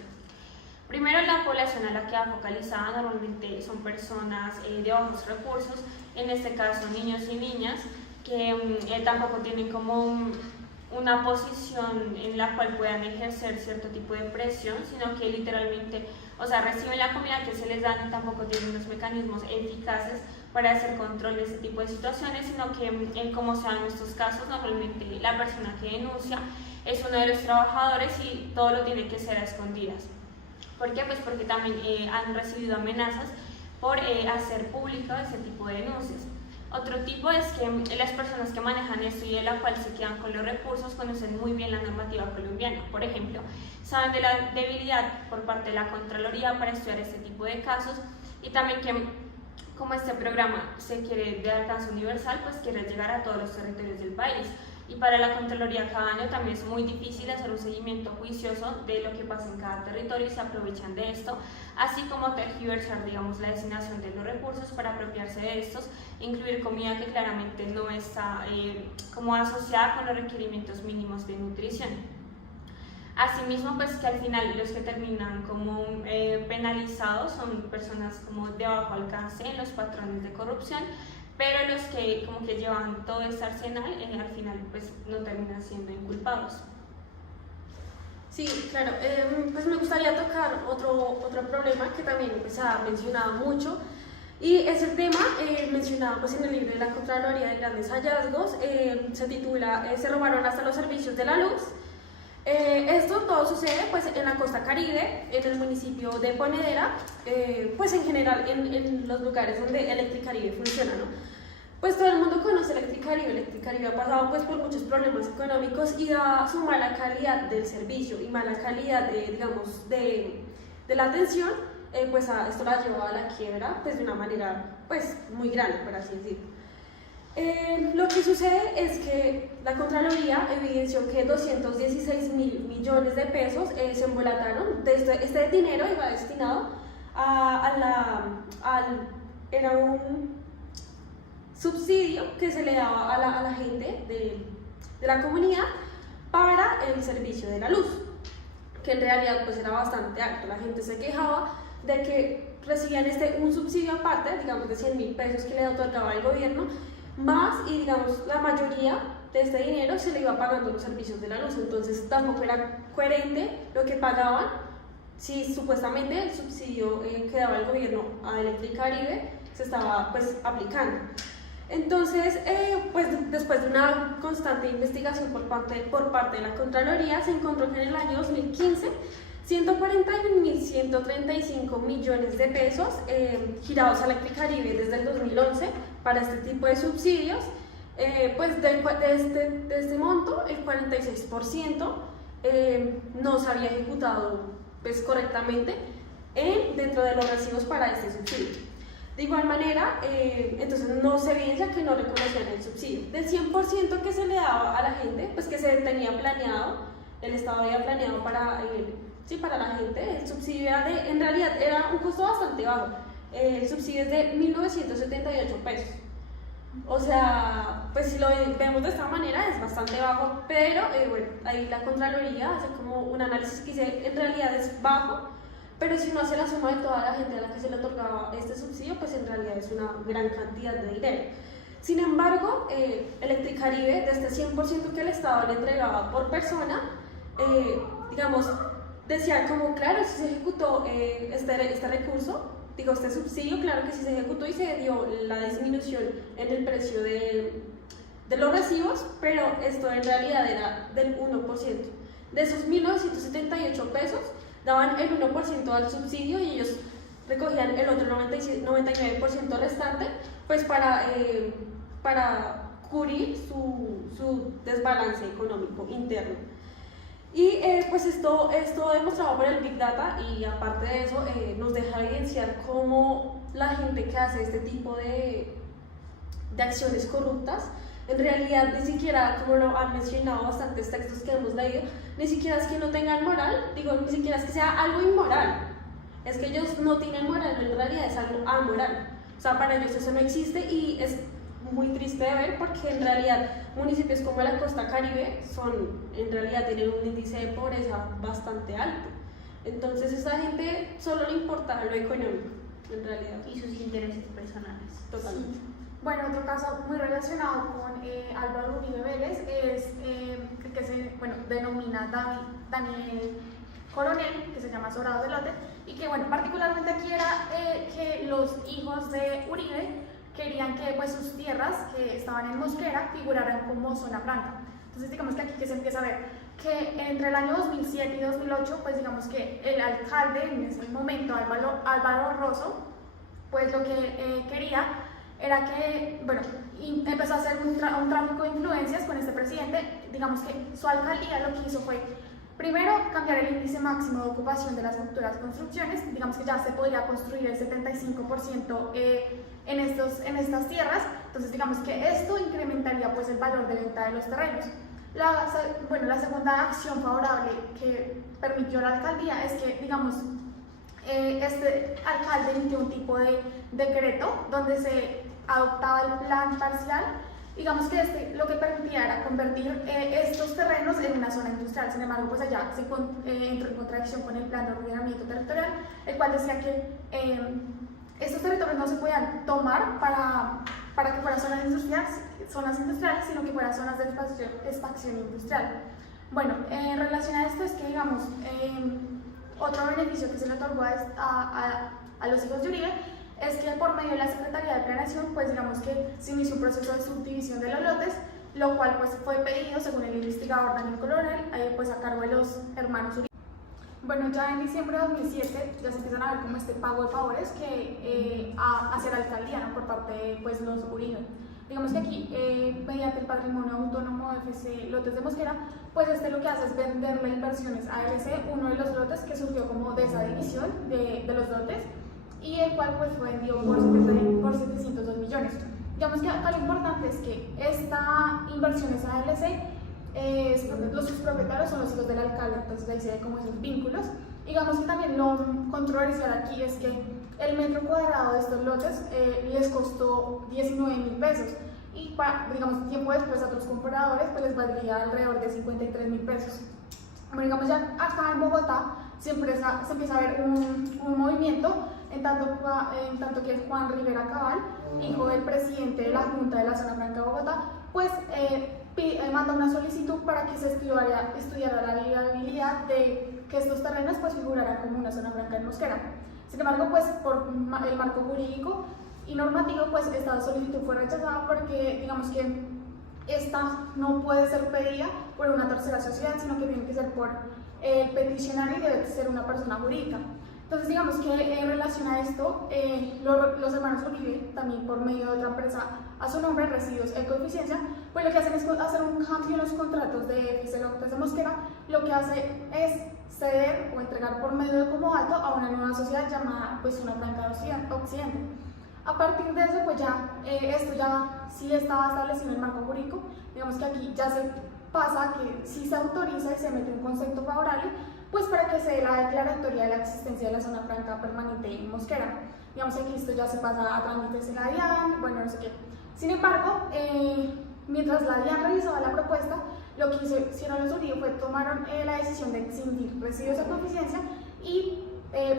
Primero, la población a la que va focalizada normalmente son personas de bajos recursos, en este caso niños y niñas, que tampoco tienen como una posición en la cual puedan ejercer cierto tipo de presión, sino que literalmente, o sea, reciben la comida que se les dan y tampoco tienen unos mecanismos eficaces para hacer control de este tipo de situaciones, sino que, como se dan en estos casos, normalmente la persona que denuncia es uno de los trabajadores y todo lo tiene que ser a escondidas. ¿Por qué? Pues porque también han recibido amenazas por hacer público ese tipo de denuncias. Otro tipo es que las personas que manejan esto y de la cual se quedan con los recursos conocen muy bien la normativa colombiana. Por ejemplo, saben de la debilidad por parte de la Contraloría para estudiar este tipo de casos, y también que como este programa se quiere de alcance universal, pues quiere llegar a todos los territorios del país. Y para la Contraloría cada año también es muy difícil hacer un seguimiento juicioso de lo que pasa en cada territorio, y se aprovechan de esto, así como tergiversar, digamos, la designación de los recursos para apropiarse de estos, incluir comida que claramente no está como asociada con los requerimientos mínimos de nutrición. Asimismo, pues que al final los que terminan como penalizados son personas como de bajo alcance en los patrones de corrupción, pero los que como que llevan todo este arsenal al final pues no terminan siendo inculpados. Sí, claro. Pues me gustaría tocar otro problema que también pues, se ha mencionado mucho, y es el tema mencionado pues, en el libro de la Contraloría de Grandes Hallazgos. Se titula Se robaron hasta los servicios de la luz. Esto todo sucede pues, en la costa caribe, en el municipio de Ponedera, pues en general en los lugares donde Electricaribe funciona, ¿no? Pues todo el mundo conoce Electricaribe. Electricaribe ha pasado pues, por muchos problemas económicos y a su mala calidad del servicio y mala calidad digamos, de la atención, pues esto la llevó a la quiebra pues, de una manera pues, muy grande, por así decirlo. Lo que sucede es que la Contraloría evidenció que 216.000 millones de pesos se embolataron. Este dinero iba destinado era un subsidio que se le daba a la gente de la comunidad para el servicio de la luz, que en realidad pues era bastante alto. La gente se quejaba de que recibían un subsidio aparte, digamos de 100.000 pesos que le otorgaba el gobierno, más, y digamos la mayoría de este dinero se le iba pagando los servicios de la luz. Entonces tampoco era coherente lo que pagaban si supuestamente el subsidio que daba el gobierno a Electricaribe se estaba pues aplicando. Entonces, pues después de una constante investigación por parte de la Contraloría, se encontró que en el año 2015 141.135 millones de pesos girados a Electricaribe desde el 2011 para este tipo de subsidios. Pues de este monto, el 46% no se había ejecutado pues, correctamente dentro de los recibos para este subsidio. De igual manera, entonces no se evidencia que no reconocían el subsidio. Del 100% que se le daba a la gente, pues que se tenía planeado, el Estado había planeado para la gente, el subsidio era en realidad era un costo bastante bajo. El subsidio es de 1.978 pesos. O sea, pues si lo vemos de esta manera es bastante bajo, pero bueno, ahí la Contraloría hace como un análisis que dice en realidad es bajo, pero si uno hace la suma de toda la gente a la que se le otorgaba este subsidio, pues en realidad es una gran cantidad de dinero. Sin embargo, Electricaribe, de este 100% que el Estado le entregaba por persona, digamos, decía como, claro, si se ejecutó este recurso, este subsidio, claro que sí se ejecutó y se dio la disminución en el precio de los recibos, pero esto en realidad era del 1%. De esos 1.978 pesos, daban el 1% al subsidio y ellos recogían el otro 99% restante, pues para cubrir su desbalance económico interno. Y pues esto demostrado por el Big Data, y aparte de eso nos deja evidenciar cómo la gente que hace este tipo de acciones corruptas, en realidad ni siquiera, como lo han mencionado bastantes textos que hemos leído, ni siquiera es que no tengan moral, ni siquiera es que sea algo inmoral, es que ellos no tienen moral, en realidad es algo amoral. O sea, para ellos eso no existe y es muy triste de ver, porque en realidad municipios como la costa Caribe en realidad tienen un índice de pobreza bastante alto. Entonces a esa gente solo le importa lo económico, en realidad. Y sus intereses personales. Totalmente. Sí. Bueno, otro caso muy relacionado con Álvaro Uribe Vélez es el que se denomina Daniel Coronel, que se llama Sobrado de Lote, y que particularmente aquí era que los hijos de Uribe querían que pues sus tierras que estaban en Mosquera figuraran como zona franca. Entonces digamos que aquí que se empieza a ver que entre el año 2007 y 2008, pues digamos que el alcalde en ese momento, Álvaro Rosso, pues lo que quería era que, empezó a hacer un tráfico de influencias con este presidente. Digamos que su alcaldía lo que hizo fue, primero, cambiar el índice máximo de ocupación de las futuras construcciones. Digamos que ya se podría construir el 75% en estas tierras. Entonces digamos que esto incrementaría pues el valor de venta de los terrenos. La segunda acción favorable que permitió la alcaldía es que, digamos, este alcalde emitió un tipo de decreto donde se adoptaba el plan parcial. Digamos que lo que permitía era convertir estos terrenos en una zona industrial. Sin embargo, pues allá se entró en contradicción con el plan de ordenamiento territorial, el cual decía que estos territorios no se podían tomar para que fueran zonas industriales, sino que fueran zonas de expansión industrial. Bueno, en relación a esto es que, digamos, otro beneficio que se le otorgó a los hijos de Uribe es que por medio de la Secretaría de Planeación, pues digamos que se inició un proceso de subdivisión de los lotes, lo cual pues fue pedido, según el investigador Daniel Coronel, pues a cargo de los hermanos Uribe. Bueno, ya en diciembre de 2007 ya se empiezan a ver como este pago de favores que hacia la alcaldía, ¿no?, por parte de pues, los Uribe. Digamos que aquí, mediante el patrimonio autónomo de FC Lotes de Mosquera, pues lo que hace es venderle inversiones a ALC, uno de los lotes que surgió como de esa división de los lotes, y el cual pues fue vendido por 702 millones. Digamos que acá lo importante es que esta inversión es a ALC, sus propietarios son los hijos del alcalde, entonces ahí se ve como esos vínculos. Digamos que también lo controversial aquí es que el metro cuadrado de estos lotes les costó 19.000 pesos, y digamos tiempo después a otros compradores pues les valdría alrededor de 53.000 pesos. Bueno, digamos ya acá en Bogotá se empieza a ver un movimiento en tanto que Juan Rivera Cabal, hijo del presidente de la Junta de la Zona Franca de Bogotá, pues manda una solicitud para que se estudiara la viabilidad de que estos terrenos pues figuraran como una zona franca en Mosquera. Sin embargo, pues por el marco jurídico y normativo, pues esta solicitud fue rechazada porque digamos que esta no puede ser pedida por una tercera sociedad, sino que tiene que ser por el peticionario y debe ser una persona jurídica. Entonces digamos que en relación a esto, los hermanos Uribe, también por medio de otra empresa a su nombre, Residuos Ecoeficiencia, pues lo que hacen es hacer un cambio en los contratos de FC Lotes de Mosquera. Lo que hace es ceder o entregar por medio de comodato a una nueva sociedad llamada pues Zona Franca de Occidente. A partir de eso, pues ya esto ya sí estaba establecido en el marco jurídico. Digamos que aquí ya se pasa que sí se autoriza y se mete un concepto favorable, pues para que se dé la declaratoria de la existencia de la zona franca permanente en Mosquera. Digamos que aquí esto ya se pasa a trámites en la DIAN, bueno, no sé qué. Sin embargo, mientras la DIAN revisaba la propuesta, lo que hicieron los Uribe fue tomaron la decisión de extinguir residuos de coeficiencia y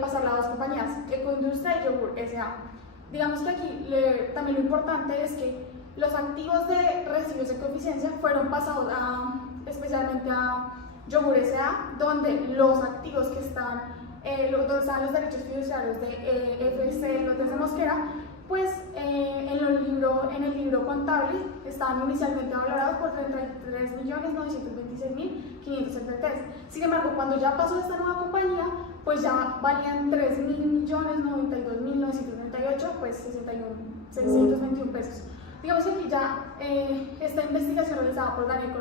pasarla a dos compañías, Ecoindustria y Yogur S.A. Digamos que aquí también lo importante es que los activos de residuos de coeficiencia fueron pasados especialmente a Yogur S.A., donde los activos que están, donde están los derechos fiduciarios de FC Lotes de Mosquera, pues en el libro contable estaban inicialmente valorados por 33.926.573. Sin embargo, cuando ya pasó esta nueva compañía, pues ya valían 3.092.938, pues 621 pesos. Digamos que aquí ya esta investigación realizada por Daniel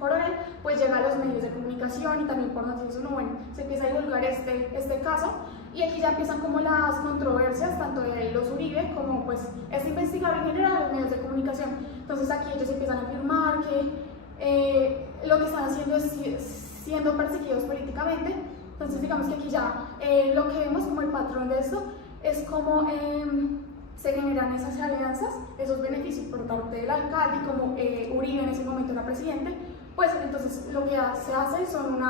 Coronel pues llega a los medios de comunicación y también por Noticias 1, bueno, se empieza a divulgar este caso y aquí ya empiezan como las controversias tanto de los Uribe como pues este investigador en general, los medios de comunicación. Entonces aquí ellos empiezan a afirmar que lo que están haciendo es siendo perseguidos políticamente. Entonces digamos que aquí ya lo que vemos como el patrón de esto es como se generan esas alianzas, esos beneficios por parte del alcalde y como Uribe en ese momento era presidente, pues entonces lo que se hace son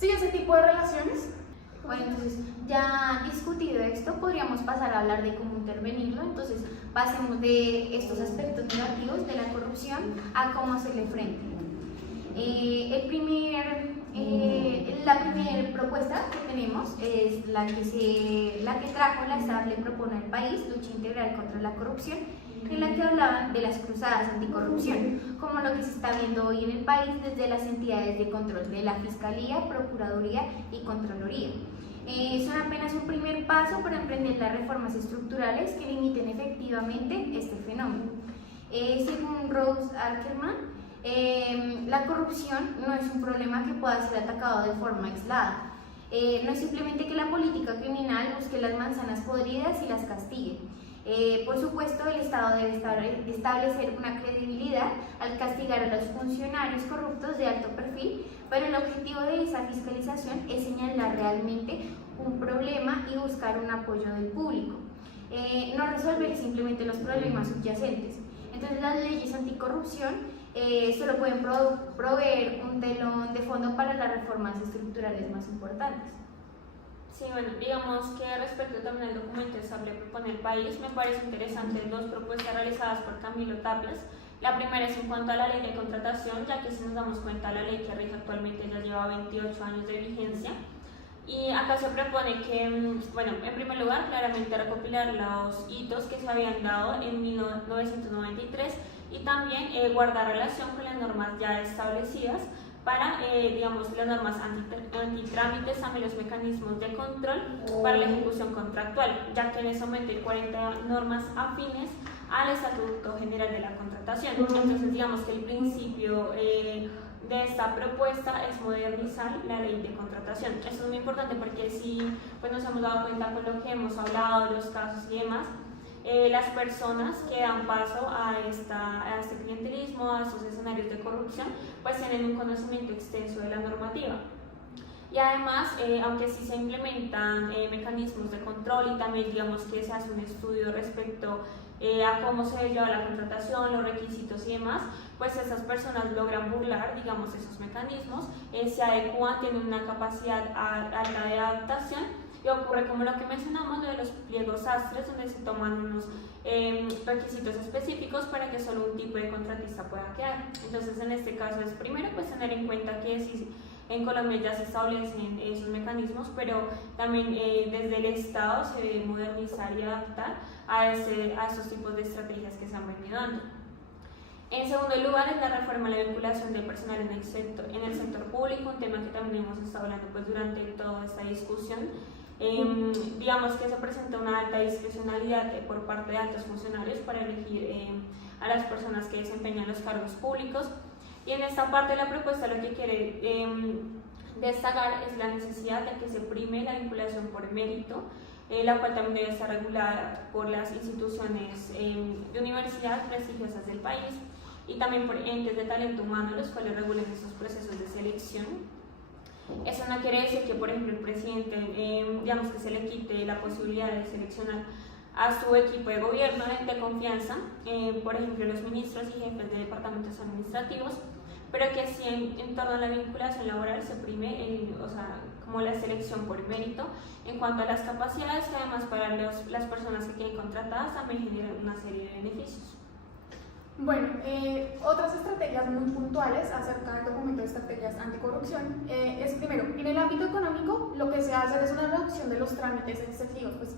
ese tipo de relaciones. Bueno, entonces ya discutido esto, podríamos pasar a hablar de cómo intervenirlo. Entonces pasemos de estos aspectos negativos de la corrupción a cómo hacerle frente. La primera propuesta que tenemos es la que trajo la estable propone al país, lucha integral contra la corrupción, en la que hablaban de las cruzadas anticorrupción, como lo que se está viendo hoy en el país desde las entidades de control de la Fiscalía, Procuraduría y Contraloría. Son apenas un primer paso para emprender las reformas estructurales que limiten efectivamente este fenómeno. Según Rose Ackerman, la corrupción no es un problema que pueda ser atacado de forma aislada. No es simplemente que la política criminal busque las manzanas podridas y las castigue. Por supuesto, el Estado debe establecer una credibilidad al castigar a los funcionarios corruptos de alto perfil, pero el objetivo de esa fiscalización es señalar realmente un problema y buscar un apoyo del público, no resolver simplemente los problemas subyacentes. Entonces, las leyes anticorrupción solo pueden proveer un telón de fondo para las reformas estructurales más importantes. Sí, bueno, digamos que respecto también al documento estable que propone el país, me parece interesante dos propuestas realizadas por Camilo Tapias. La primera es en cuanto a la ley de contratación, ya que si nos damos cuenta la ley que rige actualmente ya lleva 28 años de vigencia. Y acá se propone que, bueno, en primer lugar, claramente recopilar los hitos que se habían dado en 1993 y también guardar relación con las normas ya establecidas para, digamos, las normas antitrámites, también los mecanismos de control para la ejecución contractual, ya que en ese momento hay 40 normas afines al Estatuto General de la Contratación. Entonces, digamos que el principio de esta propuesta es modernizar la ley de contratación. Esto es muy importante porque si pues, nos hemos dado cuenta con lo que hemos hablado, los casos y demás, las personas que dan paso a este clientelismo, a estos escenarios de corrupción, pues tienen un conocimiento extenso de la normativa. Y además, aunque sí se implementan mecanismos de control y también digamos que se hace un estudio respecto a cómo se lleva la contratación, los requisitos y demás, pues esas personas logran burlar, digamos, esos mecanismos, se adecuan, tienen una capacidad alta de adaptación. Y ocurre como lo que mencionamos, lo de los pliegos sastres, donde se toman unos requisitos específicos para que solo un tipo de contratista pueda quedar. Entonces, en este caso es primero pues tener en cuenta que sí, en Colombia ya se establecen esos mecanismos, pero también desde el Estado se debe modernizar y adaptar a esos tipos de estrategias que se han venido dando. En segundo lugar es la reforma de la vinculación del personal en el sector público, un tema que también hemos estado hablando pues, durante toda esta discusión. Digamos que se presenta una alta discrecionalidad por parte de altos funcionarios para elegir a las personas que desempeñan los cargos públicos, y en esta parte de la propuesta lo que quiere destacar es la necesidad de que se prime la vinculación por mérito la cual también debe estar regulada por las instituciones de universidad prestigiosas del país y también por entes de talento humano, los cuales regulen esos procesos de selección. Eso no quiere decir que, por ejemplo, el presidente, digamos que se le quite la posibilidad de seleccionar a su equipo de gobierno de confianza, por ejemplo, los ministros y jefes de departamentos administrativos, pero que sí en torno a la vinculación laboral se prime como la selección por mérito en cuanto a las capacidades, que además para las personas que queden contratadas también generan una serie de beneficios. Bueno, otras estrategias muy puntuales acerca del documento de estrategias anticorrupción es, primero, en el ámbito económico lo que se hace es una reducción de los trámites excesivos. Pues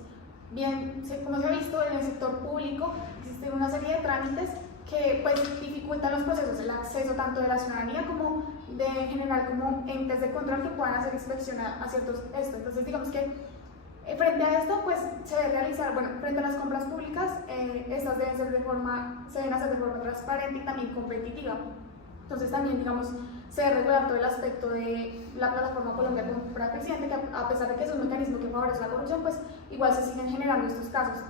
bien, como se ha visto en el sector público, existen una serie de trámites que pues dificultan los procesos, el acceso tanto de la ciudadanía como de general como entes de control que puedan hacer inspección a ciertos esto. Entonces digamos que frente a esto pues se debe realizar, bueno, frente a las compras públicas, estas se deben hacer de forma transparente y también competitiva. Entonces también digamos se debe regular todo el aspecto de la plataforma Colombia Compra Presidente, que a pesar de que es un mecanismo que favorece la corrupción, pues igual se siguen generando estos casos.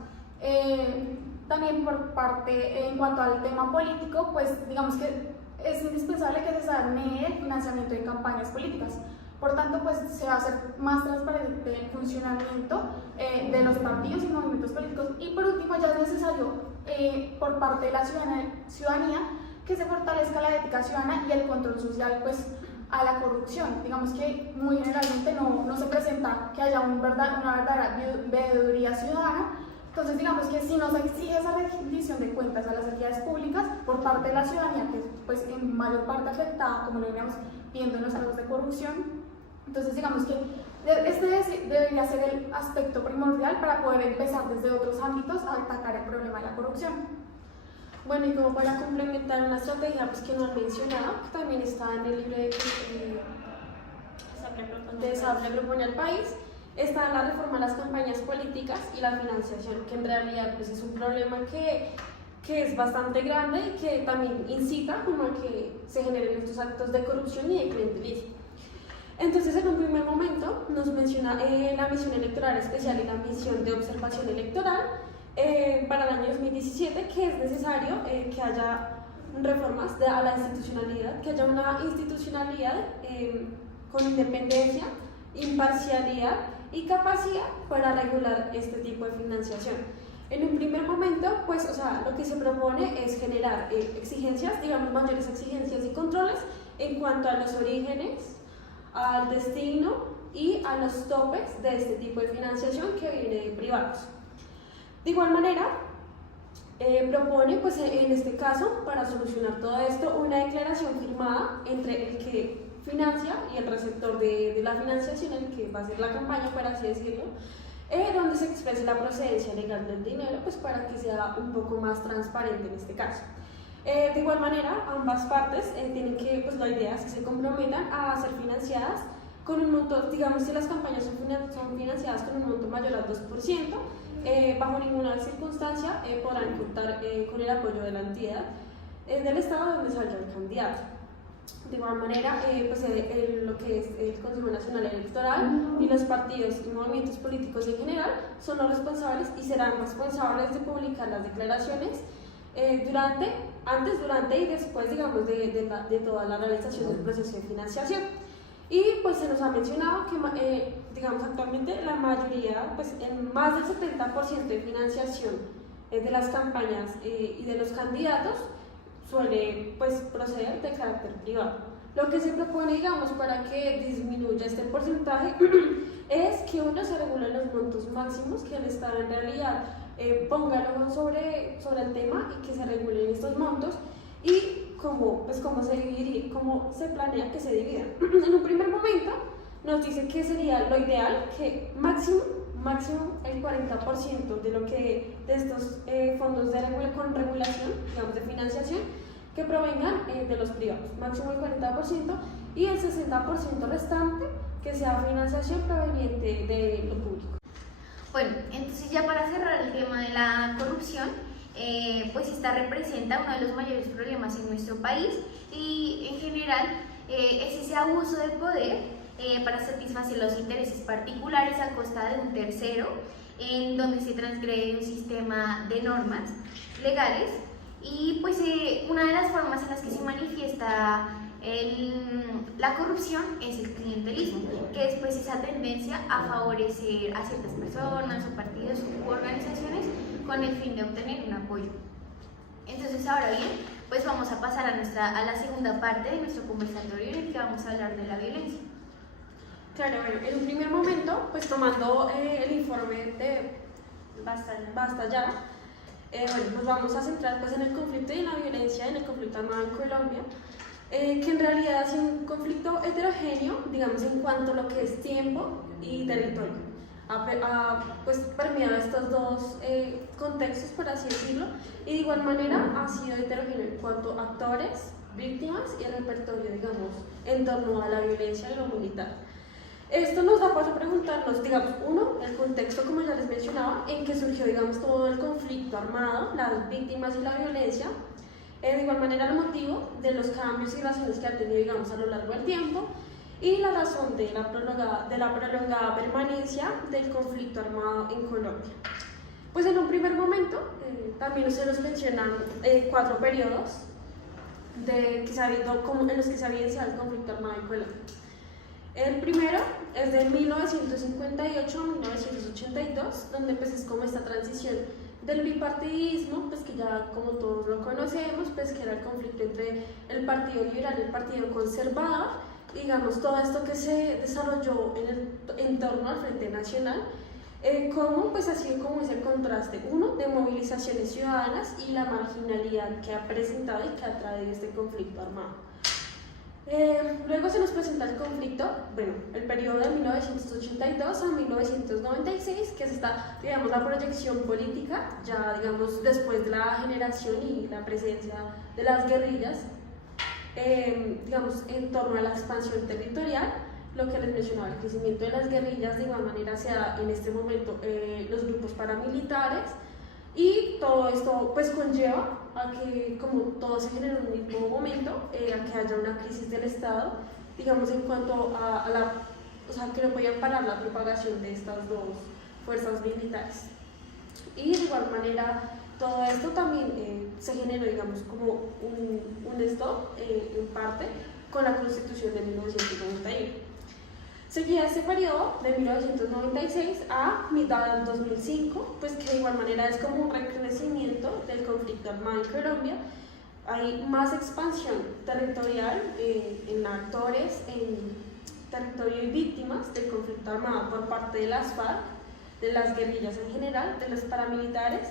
También por parte, en cuanto al tema político, pues digamos que es indispensable que se saneee el financiamiento de campañas políticas. Por tanto, pues se va a hacer más transparente el funcionamiento de los partidos y movimientos políticos. Y por último, ya es necesario por parte de la ciudadanía que se fortalezca la ética ciudadana y el control social pues, a la corrupción. Digamos que muy generalmente no se presenta que haya una verdadera veeduría ciudadana. Entonces, digamos que si no se exige esa rendición de cuentas a las entidades públicas por parte de la ciudadanía, que es pues, en mayor parte afectada, como lo veníamos viendo en los casos de corrupción, entonces digamos que este debería ser el aspecto primordial para poder empezar desde otros ámbitos a atacar el problema de la corrupción. Bueno, y como para complementar una estrategia pues, que no han mencionado, que también está en el libro de Desarrollo propone al país, está la reforma a las campañas políticas y la financiación, que en realidad pues, es un problema que es bastante grande y que también incita como a que se generen estos actos de corrupción y de clientelismo. Entonces, en un primer momento, nos menciona la misión electoral especial y la misión de observación electoral para el año 2017, que es necesario que haya reformas a la institucionalidad, que haya una institucionalidad con independencia, imparcialidad y capacidad para regular este tipo de financiación. En un primer momento, pues, lo que se propone es generar exigencias, digamos, mayores exigencias y controles en cuanto a los orígenes, al destino y a los topes de este tipo de financiación que viene de privados. De igual manera, propone, pues, en este caso, para solucionar todo esto, una declaración firmada entre el que financia y el receptor de la financiación, el que va a hacer la campaña, por así decirlo, donde se exprese la procedencia legal del dinero, pues para que sea un poco más transparente en este caso. De igual manera, ambas partes tienen que, pues la idea es que se comprometan a ser financiadas con un monto, digamos que las campañas son financiadas con un monto mayor al 2%, bajo ninguna circunstancia podrán contar con el apoyo de la entidad del Estado donde salga el candidato. De igual manera, pues, lo que es el Consejo Nacional Electoral y los partidos y movimientos políticos en general son los responsables y serán responsables de publicar las declaraciones antes, durante y después, digamos, de toda la realización del proceso de financiación. Y pues se nos ha mencionado que, digamos, actualmente la mayoría, pues más del 70% de financiación de las campañas y de los candidatos suele pues proceder de carácter privado. Lo que se propone, digamos, para que disminuya este porcentaje es que uno se regule los montos máximos, que el Estado en realidad ponga el ojo sobre el tema y que se regulen estos montos y cómo se planea que se dividan. En un primer momento nos dice que sería lo ideal que máximo el 40% de estos fondos con regulación, digamos de financiación, que provengan de los privados, máximo el 40%, y el 60% restante que sea financiación proveniente de lo público. Bueno, entonces ya para cerrar el tema de la corrupción, pues esta representa uno de los mayores problemas en nuestro país y en general es ese abuso de poder para satisfacer los intereses particulares a costa de un tercero, en donde se transgrede un sistema de normas legales. Y pues una de las formas en las que se manifiesta la corrupción es el clientelismo, que es pues esa tendencia a favorecer a ciertas personas o partidos u organizaciones con el fin de obtener un apoyo. Entonces ahora bien, pues vamos a pasar a la segunda parte de nuestro conversatorio en el que vamos a hablar de la violencia. Claro, bueno, en un primer momento, pues tomando el informe de Basta Ya, bueno, nos vamos a centrar pues en el conflicto y en la violencia, en el conflicto armado en Colombia, que en realidad es un conflicto heterogéneo, digamos, en cuanto a lo que es tiempo y territorio. Ha pues permeado estos dos contextos, por así decirlo, y de igual manera ha sido heterogéneo en cuanto a actores, víctimas y el repertorio, digamos, en torno a la violencia y lo militar. Esto nos da paso a preguntarnos, digamos, uno, el contexto, como ya les mencionaba, en que surgió, digamos, todo el conflicto armado, las víctimas y la violencia, de igual manera el motivo de los cambios y razones que ha tenido, digamos, a lo largo del tiempo, y la razón de la prolongada permanencia del conflicto armado en Colombia. Pues en un primer momento, también se nos mencionan 4 periodos en los que se ha evidenciado el conflicto armado en Colombia. El primero es de 1958 a 1982, donde pues es como esta transición del bipartidismo, pues que ya como todos lo conocemos, pues que era el conflicto entre el Partido Liberal y el Partido Conservador, digamos todo esto que se desarrolló en torno al Frente Nacional, como pues ha sido como ese contraste, uno, de movilizaciones ciudadanas y la marginalidad que ha presentado y que ha traído este conflicto armado. Luego se nos presenta el conflicto, bueno, el periodo de 1982 a 1996, que es digamos, la proyección política, ya digamos después de la generación y la presencia de las guerrillas, digamos, en torno a la expansión territorial, lo que les mencionaba, el crecimiento de las guerrillas, de igual manera se da en este momento los grupos paramilitares, y todo esto pues conlleva a que, como todo se genera en un mismo momento, a que haya una crisis del Estado, digamos, en cuanto a o sea, que no podían parar la propagación de estas dos fuerzas militares. Y de igual manera, todo esto también se generó, digamos, como un stop, en parte, con la Constitución de 1991. Seguía ese periodo de 1996 a mitad del 2005, pues que de igual manera es como un recrudecimiento del conflicto armado en Colombia. Hay más expansión territorial en actores, en territorio y víctimas del conflicto armado por parte de las FARC, de las guerrillas en general, de los paramilitares,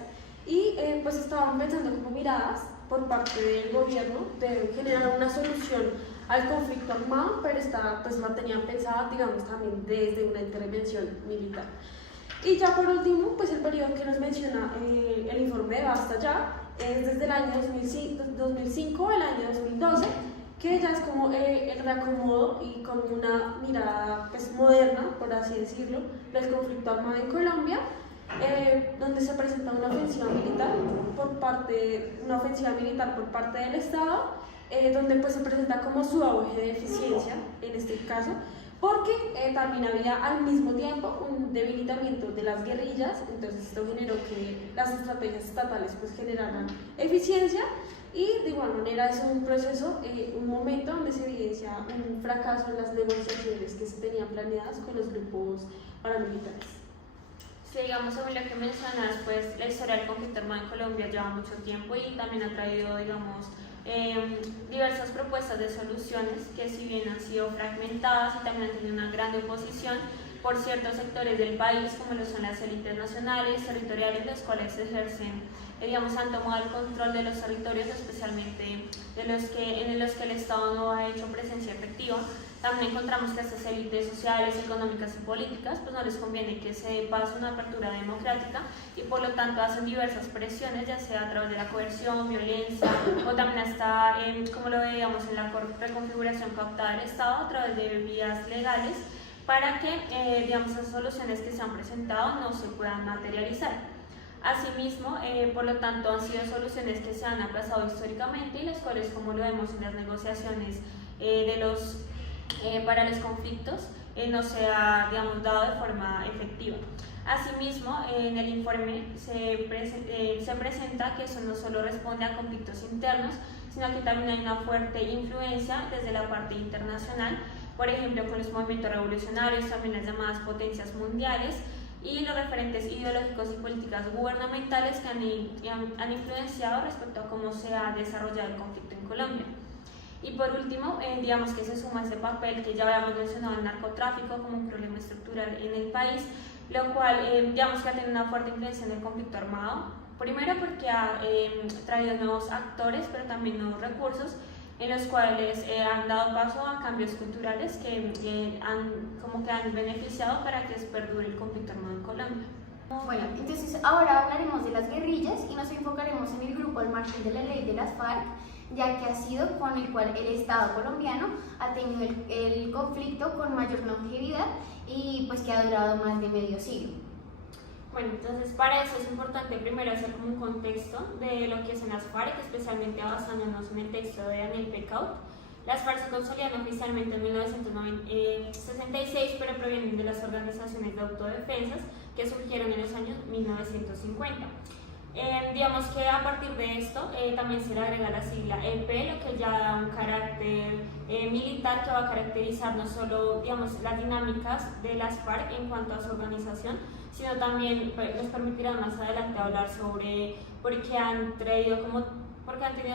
y pues estaban pensando como miradas por parte del gobierno de generar una solución al conflicto armado, pero pues la tenían pensada, digamos, también desde una intervención militar. Y ya por último, pues el periodo que nos menciona el informe de Basta Ya es desde el año 2005 al año 2012, que ya es como el reacomodo y como una mirada pues, moderna, por así decirlo, del conflicto armado en Colombia, donde se presenta una ofensiva militar por parte del Estado, donde pues se presenta como su auge de eficiencia en este caso, porque también había al mismo tiempo un debilitamiento de las guerrillas, entonces esto generó que las estrategias estatales pues generaran eficiencia, y de igual manera es un proceso, un momento donde se evidencia un fracaso en las negociaciones que se tenían planeadas con los grupos paramilitares. Sí, digamos, según lo que mencionas, pues la historia del conflicto armado en Colombia lleva mucho tiempo y también ha traído, digamos, diversas propuestas de soluciones que si bien han sido fragmentadas y también han tenido una gran oposición por ciertos sectores del país, como lo son las élites nacionales, territoriales, los cuales ejercen, digamos, han tomado el control de los territorios, especialmente en los que el Estado no ha hecho presencia efectiva. También encontramos que a estas élites sociales, económicas y políticas pues no les conviene que se pase una apertura democrática y por lo tanto hacen diversas presiones, ya sea a través de la coerción, violencia o también hasta, como lo veíamos en la reconfiguración cooptada del Estado, a través de vías legales para que digamos, esas soluciones que se han presentado no se puedan materializar. Asimismo, por lo tanto, han sido soluciones que se han aplazado históricamente y las cuales, como lo vemos en las negociaciones de los para los conflictos no se ha, digamos, dado de forma efectiva. Asimismo, en el informe se presenta que eso no solo responde a conflictos internos, sino que también hay una fuerte influencia desde la parte internacional, por ejemplo, con los movimientos revolucionarios, también las llamadas potencias mundiales, y los referentes ideológicos y políticas gubernamentales que han influenciado respecto a cómo se ha desarrollado el conflicto en Colombia. Y por último, digamos que se suma ese papel que ya habíamos mencionado, el narcotráfico como un problema estructural en el país, lo cual digamos que ha tenido una fuerte influencia en el conflicto armado, primero porque ha traído nuevos actores, pero también nuevos recursos, en los cuales han dado paso a cambios culturales que han beneficiado para que perdure el conflicto armado en Colombia. Bueno, entonces ahora hablaremos de las guerrillas y nos enfocaremos en el grupo al margen de la ley de las FARC, ya que ha sido con el cual el Estado colombiano ha tenido el conflicto con mayor longevidad y pues que ha durado más de medio siglo. Bueno, entonces para eso es importante primero hacer como un contexto de lo que son las FARC, especialmente basándonos en el texto de Daniel Pecaut. Las FARC se consolidan oficialmente en 1966, pero provienen de las organizaciones de autodefensas que surgieron en los años 1950. Digamos que a partir de esto también se le agrega la sigla EP, lo que ya da un carácter militar que va a caracterizar no solo, digamos, las dinámicas de las FARC en cuanto a su organización, sino también les permitirá más adelante hablar sobre por qué han tenido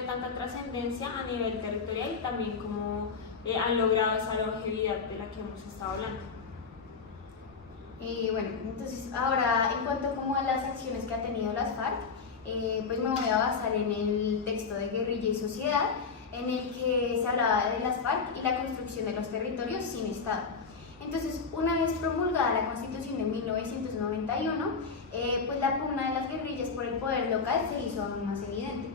tanta trascendencia a nivel territorial y también cómo han logrado esa longevidad de la que hemos estado hablando. Bueno, entonces ahora en cuanto como a las acciones que ha tenido las FARC, pues me voy a basar en el texto de Guerrilla y Sociedad, en el que se hablaba de las FARC y la construcción de los territorios sin Estado. Entonces, una vez promulgada la Constitución de 1991, pues la pugna de las guerrillas por el poder local se hizo aún más evidente.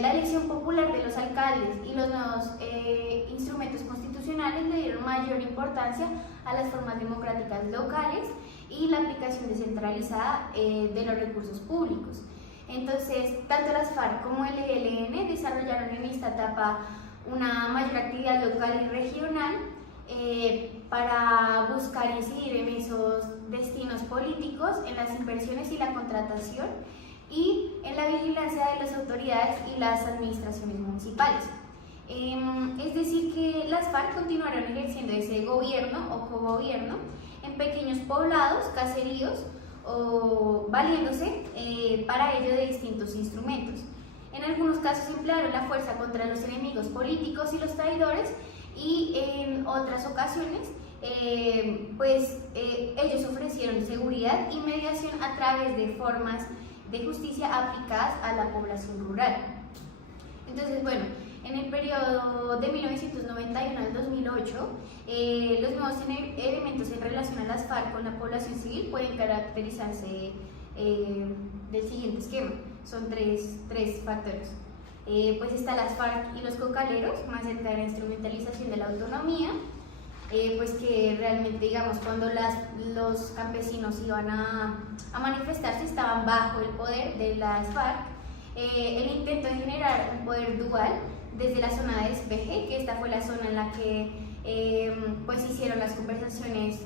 La elección popular de los alcaldes y los nuevos instrumentos constitucionales le dieron mayor importancia a las formas democráticas locales y la aplicación descentralizada de los recursos públicos. Entonces, tanto las FARC como el ELN desarrollaron en esta etapa una mayor actividad local y regional para buscar incidir en esos destinos políticos, en las inversiones y la contratación, y en la vigilancia de las autoridades y las administraciones municipales. Es decir, que las FARC continuaron ejerciendo ese gobierno o cogobierno en pequeños poblados, caseríos, o valiéndose para ello de distintos instrumentos. En algunos casos emplearon la fuerza contra los enemigos políticos y los traidores, y en otras ocasiones ellos ofrecieron seguridad y mediación a través de formas de justicia aplicadas a la población rural. Entonces, bueno, en el periodo de 1991 al 2008, los nuevos elementos en relación a las FARC con la población civil pueden caracterizarse del siguiente esquema. Son tres factores. Pues están las FARC y los cocaleros, más cerca de la instrumentalización de la autonomía, pues que realmente, digamos, cuando los campesinos iban a manifestarse estaban bajo el poder de las FARC. El intento de generar un poder dual desde la zona de despeje, que esta fue la zona en la que pues hicieron las conversaciones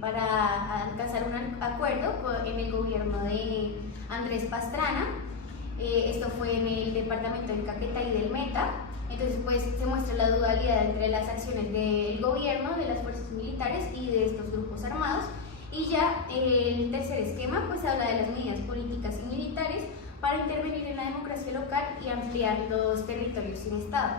para alcanzar un acuerdo en el gobierno de Andrés Pastrana. Esto fue en el departamento del Caquetá y del Meta. Entonces, pues se muestra la dualidad entre las acciones del gobierno, de las fuerzas militares y de estos grupos armados. Y ya el tercer esquema pues habla de las medidas políticas y militares para intervenir en la democracia local y ampliar los territorios sin Estado.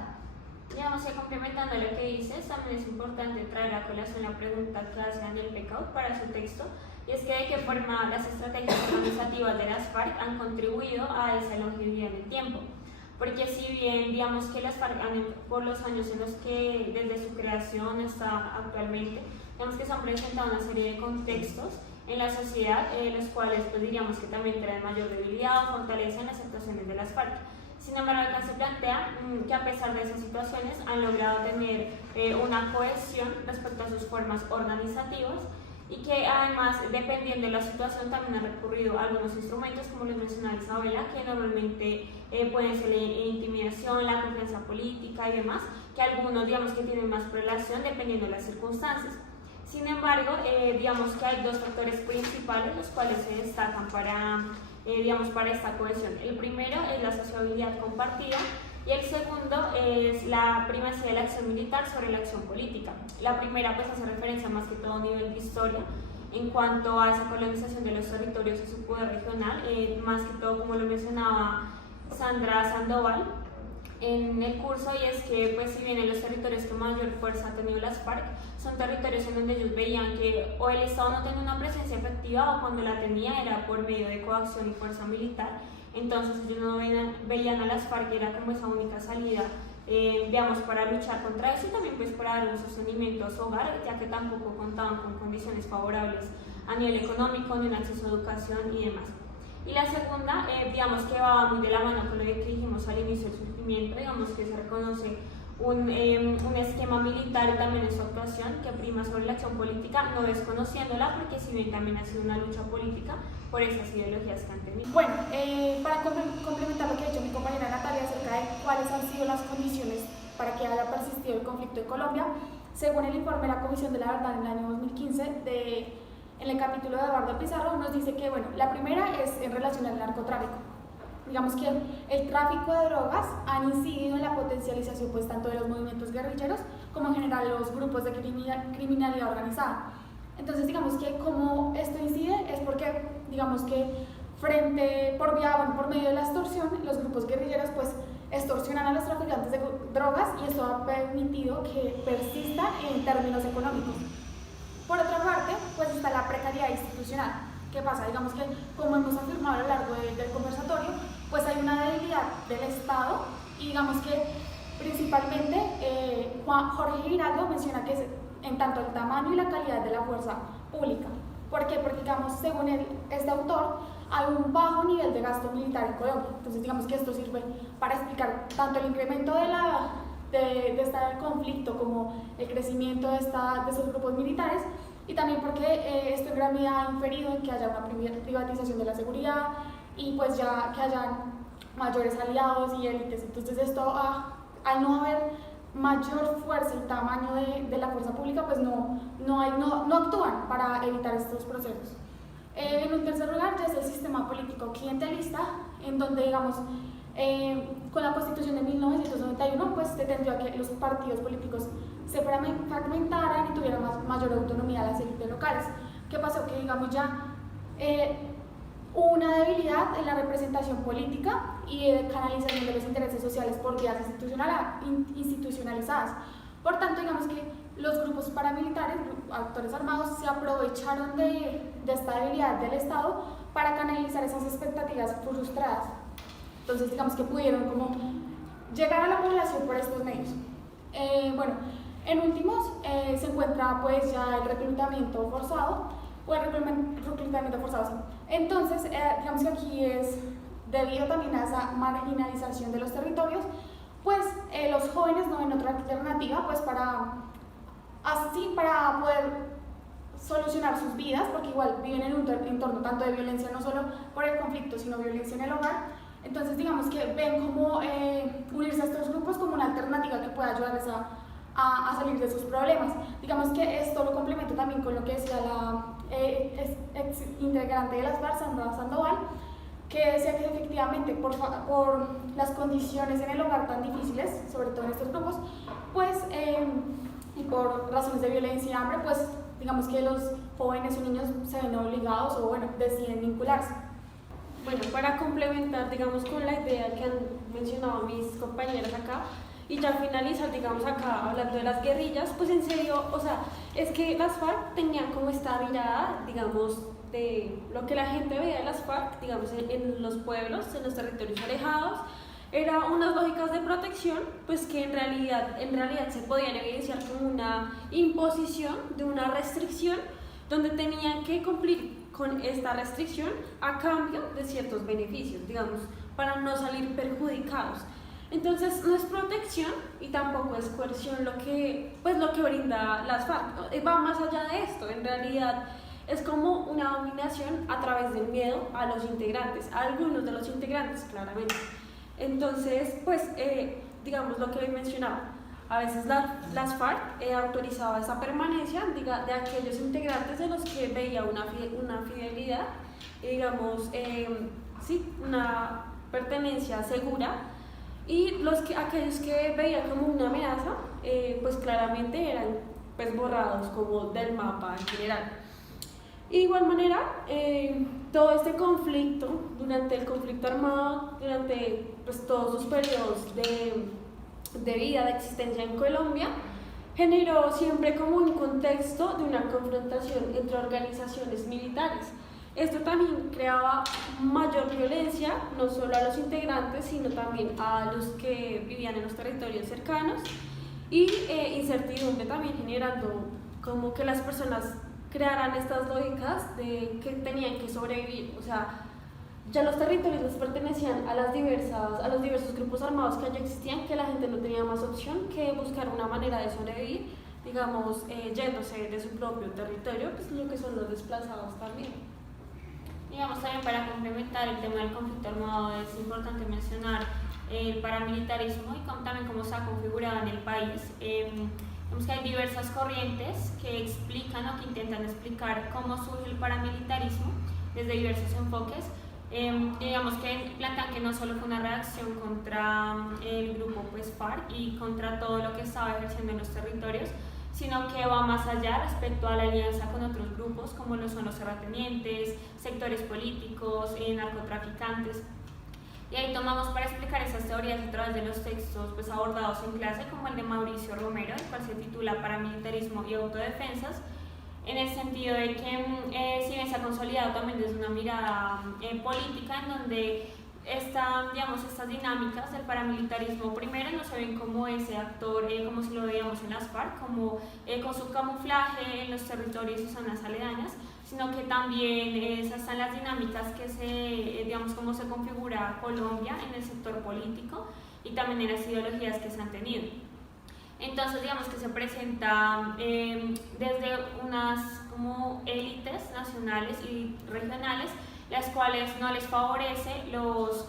Digamos que complementando lo que dices, también es importante traer a colación la pregunta que hace Daniel Pecaut para su texto, y es que de qué forma las estrategias organizativas de las FARC han contribuido a esa longevidad en el tiempo. Porque si bien digamos que las FARC por los años en los que desde su creación hasta actualmente, digamos que se han presentado una serie de contextos en la sociedad, los cuales pues diríamos que también traen mayor debilidad o fortaleza en las actuaciones de las FARC. Sin embargo, acá se plantea que a pesar de esas situaciones han logrado tener una cohesión respecto a sus formas organizativas, y que además, dependiendo de la situación, también han recurrido a algunos instrumentos, como les mencionaba Isabela, que normalmente pueden ser la intimidación, la confianza política y demás, que algunos digamos que tienen más prelación dependiendo de las circunstancias. Sin embargo, digamos que hay dos factores principales los cuales se destacan para esta cohesión. El primero es la sociabilidad compartida y el segundo es la primacía de la acción militar sobre la acción política. La primera pues hace referencia más que todo a un nivel de historia en cuanto a esa colonización de los territorios y su poder regional, más que todo como lo mencionaba Sandra Sandoval en el curso, y es que pues si bien en los territorios que mayor fuerza ha tenido las FARC son territorios en donde ellos veían que o el Estado no tenía una presencia efectiva o cuando la tenía era por medio de coacción y fuerza militar. Entonces ellos no veían a las FARC, era como esa única salida, digamos, para luchar contra eso y también pues para dar un sostenimiento a su hogar, ya que tampoco contaban con condiciones favorables a nivel económico, ni un acceso a educación y demás. Y la segunda, digamos que va muy de la mano con lo que dijimos al inicio del surgimiento, digamos que se reconoce un esquema militar y también en su actuación que prima sobre la acción política, no desconociéndola, porque si bien también ha sido una lucha política por esas ideologías que han tenido. Bueno, para complementar lo que ha dicho mi compañera Natalia acerca de cuáles han sido las condiciones para que haya persistido el conflicto en Colombia, según el informe de la Comisión de la Verdad en el año 2015, en el capítulo de Eduardo Pizarro, nos dice que, bueno, la primera es en relación al narcotráfico. Digamos que el tráfico de drogas han incidido en la potencialización pues tanto de los movimientos guerrilleros como en general los grupos de criminalidad organizada. Entonces digamos que como esto incide es porque digamos que por medio de la extorsión los grupos guerrilleros pues extorsionan a los traficantes de drogas y esto ha permitido que persista en términos económicos. Por otra parte pues está la precariedad institucional. ¿Qué pasa? Digamos que, como hemos afirmado a lo largo del conversatorio, pues hay una debilidad del Estado y digamos que principalmente Jorge Giraldo menciona que es en tanto el tamaño y la calidad de la fuerza pública. ¿Por qué? Porque digamos, según este autor, hay un bajo nivel de gasto militar en Colombia. Entonces digamos que esto sirve para explicar tanto el incremento de este conflicto como el crecimiento de esos grupos militares, y también porque esto en gran medida ha inferido en que haya una privatización de la seguridad y pues ya que hayan mayores aliados y élites. Entonces esto, al no haber mayor fuerza y tamaño de la fuerza pública, pues no actúan para evitar estos procesos. En un tercer lugar ya es el sistema político clientelista, en donde digamos con la Constitución de 1991 pues se tendría a que los partidos políticos se fragmentaran y tuvieran mayor autonomía a las élites locales. ¿Qué pasó? Que digamos ya hubo una debilidad en la representación política y de canalización de los intereses sociales por vías institucionalizadas. Por tanto, digamos que los grupos paramilitares, actores armados, se aprovecharon de esta debilidad del Estado para canalizar esas expectativas frustradas. Entonces, digamos que pudieron como llegar a la población por estos medios. Bueno, en últimos se encuentra pues ya el reclutamiento forzado, o el reclutamiento forzado, sí. Entonces, digamos que aquí es debido también a esa marginalización de los territorios, pues los jóvenes no ven otra alternativa pues para poder solucionar sus vidas, porque igual viven en un entorno tanto de violencia, no solo por el conflicto, sino violencia en el hogar. Entonces digamos que ven como unirse a estos grupos como una alternativa que pueda ayudarles a salir de sus problemas. Digamos que esto lo complemento también con lo que decía la ex integrante de las FARC, Sandra Sandoval, que decía que efectivamente por las condiciones en el hogar tan difíciles, sobre todo en estos grupos, pues y por razones de violencia y hambre, pues digamos que los jóvenes o niños se ven obligados o bueno, deciden vincularse. Bueno, para complementar, digamos, con la idea que han mencionado mis compañeras acá, y ya finalizar, digamos, acá hablando de las guerrillas, pues en serio, o sea, es que las FARC tenían como esta mirada, digamos, de lo que la gente veía de las FARC, digamos, en los pueblos, en los territorios alejados, eran unas lógicas de protección, pues que en realidad se podían evidenciar como una imposición de una restricción, donde tenían que cumplir con esta restricción a cambio de ciertos beneficios, digamos, para no salir perjudicados. Entonces no es protección y tampoco es coerción lo que brinda las FARC. Va más allá de esto, en realidad es como una dominación a través del miedo a los integrantes, a algunos de los integrantes claramente. Entonces, pues digamos lo que hoy mencionaba, a veces las FARC autorizaba esa permanencia de aquellos integrantes de los que veía una fidelidad, digamos, sí, una pertenencia segura, y aquellos que veían como una amenaza, pues claramente eran pues, borrados como del mapa en general. Y de igual manera, todo este conflicto, durante el conflicto armado, durante pues, todos sus periodos de vida, de existencia en Colombia, generó siempre como un contexto de una confrontación entre organizaciones militares. Esto también creaba mayor violencia, no solo a los integrantes, sino también a los que vivían en los territorios cercanos, y incertidumbre también, generando como que las personas crearan estas lógicas de que tenían que sobrevivir. O sea, ya los territorios les pertenecían a los diversos grupos armados que allí existían, que la gente no tenía más opción que buscar una manera de sobrevivir, digamos, yéndose de su propio territorio, pues lo que son los desplazados también. Digamos, también para complementar el tema del conflicto armado es importante mencionar el paramilitarismo y también cómo se ha configurado en el país. Vemos que hay diversas corrientes que explican o que intentan explicar cómo surge el paramilitarismo desde diversos enfoques. Digamos que plantean que no solo fue una reacción contra el grupo pues, FARC y contra todo lo que estaba ejerciendo en los territorios, sino que va más allá respecto a la alianza con otros grupos como lo son los terratenientes, sectores políticos, narcotraficantes. Y ahí tomamos para explicar esas teorías a través de los textos pues, abordados en clase, como el de Mauricio Romero, el cual se titula Paramilitarismo y Autodefensas, en el sentido de que si bien se ha consolidado también desde una mirada política, en donde estas dinámicas del paramilitarismo primero no se ven como ese actor, como si lo veíamos en las FARC, como con su camuflaje en los territorios y zonas aledañas, sino que también esas son las dinámicas que cómo se configura Colombia en el sector político y también en las ideologías que se han tenido. Entonces, digamos que se presenta desde unas como élites nacionales y regionales, las cuales no les favorece los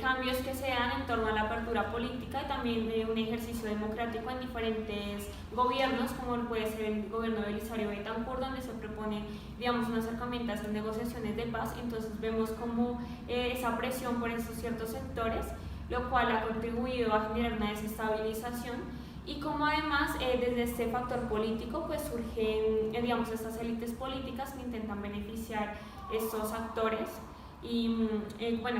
cambios que se dan en torno a la apertura política y también de un ejercicio democrático en diferentes gobiernos, como puede ser el gobierno de Belisario Betancur, donde se propone, digamos, un acercamiento a esas negociaciones de paz. Entonces vemos como esa presión por estos ciertos sectores, lo cual ha contribuido a generar una desestabilización, y como además desde este factor político pues surgen estas élites políticas que intentan beneficiar estos actores y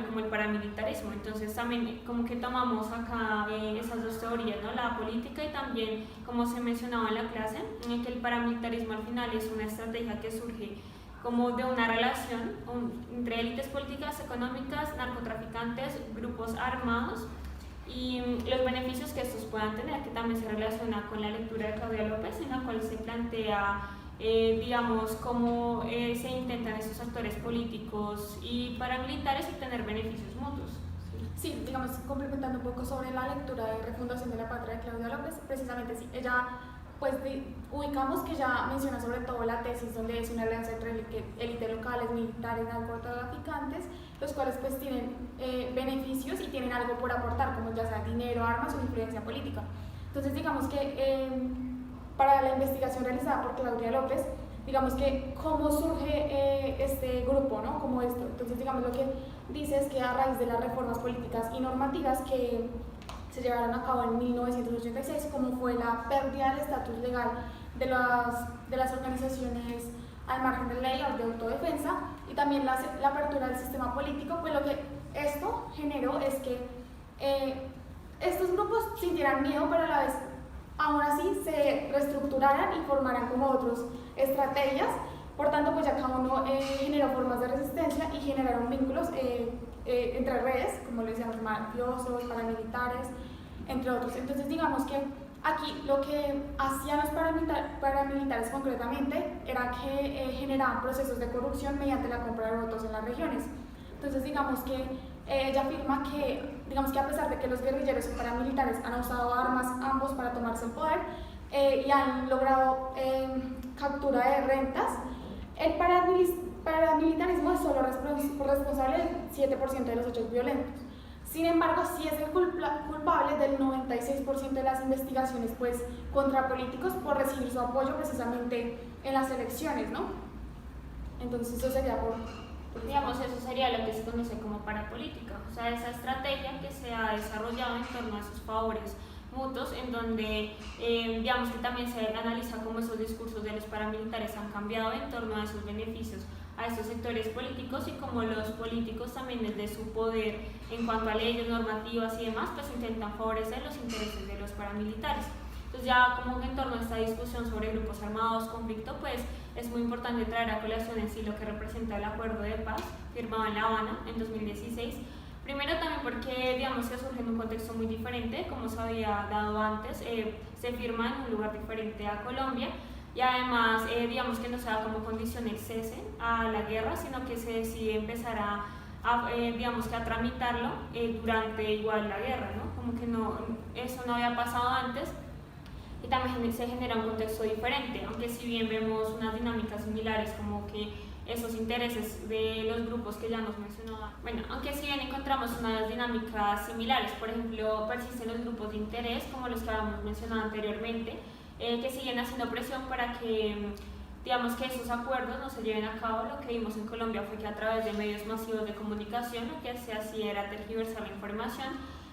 como el paramilitarismo. Entonces también como que tomamos acá esas dos teorías, ¿no? La política y también, como se mencionaba en la clase, que el paramilitarismo al final es una estrategia que surge como de una relación entre élites políticas, económicas, narcotraficantes, grupos armados, y los beneficios que estos puedan tener, que también se relaciona con la lectura de Claudia López, en la cual se plantea cómo se intentan esos actores políticos y paramilitares obtener beneficios mutuos. Sí, digamos, complementando un poco sobre la lectura de Refundación de la Patria de Claudia López, precisamente sí, ella, pues ubicamos que ella menciona sobre todo la tesis donde es una alianza entre élites locales, militares, narcotraficantes, los cuales pues tienen beneficios y tienen algo por aportar, como ya sea dinero, armas o influencia política. Entonces digamos que para la investigación realizada por Claudia López, digamos que cómo surge este grupo, ¿no? Como esto. Entonces digamos lo que dice es que a raíz de las reformas políticas y normativas que se llevaron a cabo en 1986, como fue la pérdida del estatus legal de las organizaciones al margen de la ley o de autodefensa, y también la apertura del sistema político, pues lo que esto generó es que estos grupos sintieran miedo, pero a la vez aún así se reestructuraran y formaran como otras estrategias. Por tanto, pues ya cada uno generó formas de resistencia y generaron vínculos entre redes, como lo decíamos, mafiosos, paramilitares, entre otros. Entonces digamos que aquí lo que hacían los paramilitares concretamente era que generaban procesos de corrupción mediante la compra de votos en las regiones. Entonces digamos que ella afirma que, digamos que a pesar de que los guerrilleros y paramilitares han usado armas ambos para tomarse el poder y han logrado captura de rentas, el paramilitarismo es solo responsable del 7% de los hechos violentos. Sin embargo, sí es el culpable del 96% de las investigaciones pues, contra políticos por recibir su apoyo precisamente en las elecciones, ¿no? Entonces eso sería digamos, eso sería lo que se conoce como parapolítica, o sea, esa estrategia que se ha desarrollado en torno a esos favores mutuos, en donde digamos que también se analiza cómo esos discursos de los paramilitares han cambiado en torno a esos beneficios a estos sectores políticos y cómo los políticos también desde su poder en cuanto a leyes, normativas y demás, pues intentan favorecer los intereses de los paramilitares. Entonces ya como que en torno a esta discusión sobre grupos armados, conflicto, pues es muy importante traer a colación en sí lo que representa el acuerdo de paz firmado en La Habana en 2016. Primero también porque digamos que surge en un contexto muy diferente, como se había dado antes, se firma en un lugar diferente a Colombia y además digamos que no se da como condición ex cese a la guerra, sino que se decide empezar digamos que a tramitarlo durante igual la guerra, ¿no? Como que eso no había pasado antes. Y también se genera un contexto diferente, aunque si bien vemos unas dinámicas similares como que esos intereses de los grupos que ya nos mencionaba, bueno, aunque si bien encontramos unas dinámicas similares, por ejemplo, persisten los grupos de interés como los que habíamos mencionado anteriormente, que siguen haciendo presión para que digamos que esos acuerdos no se lleven a cabo. Lo que vimos en Colombia fue que a través de medios masivos de comunicación lo que se hacía era tergiversar la información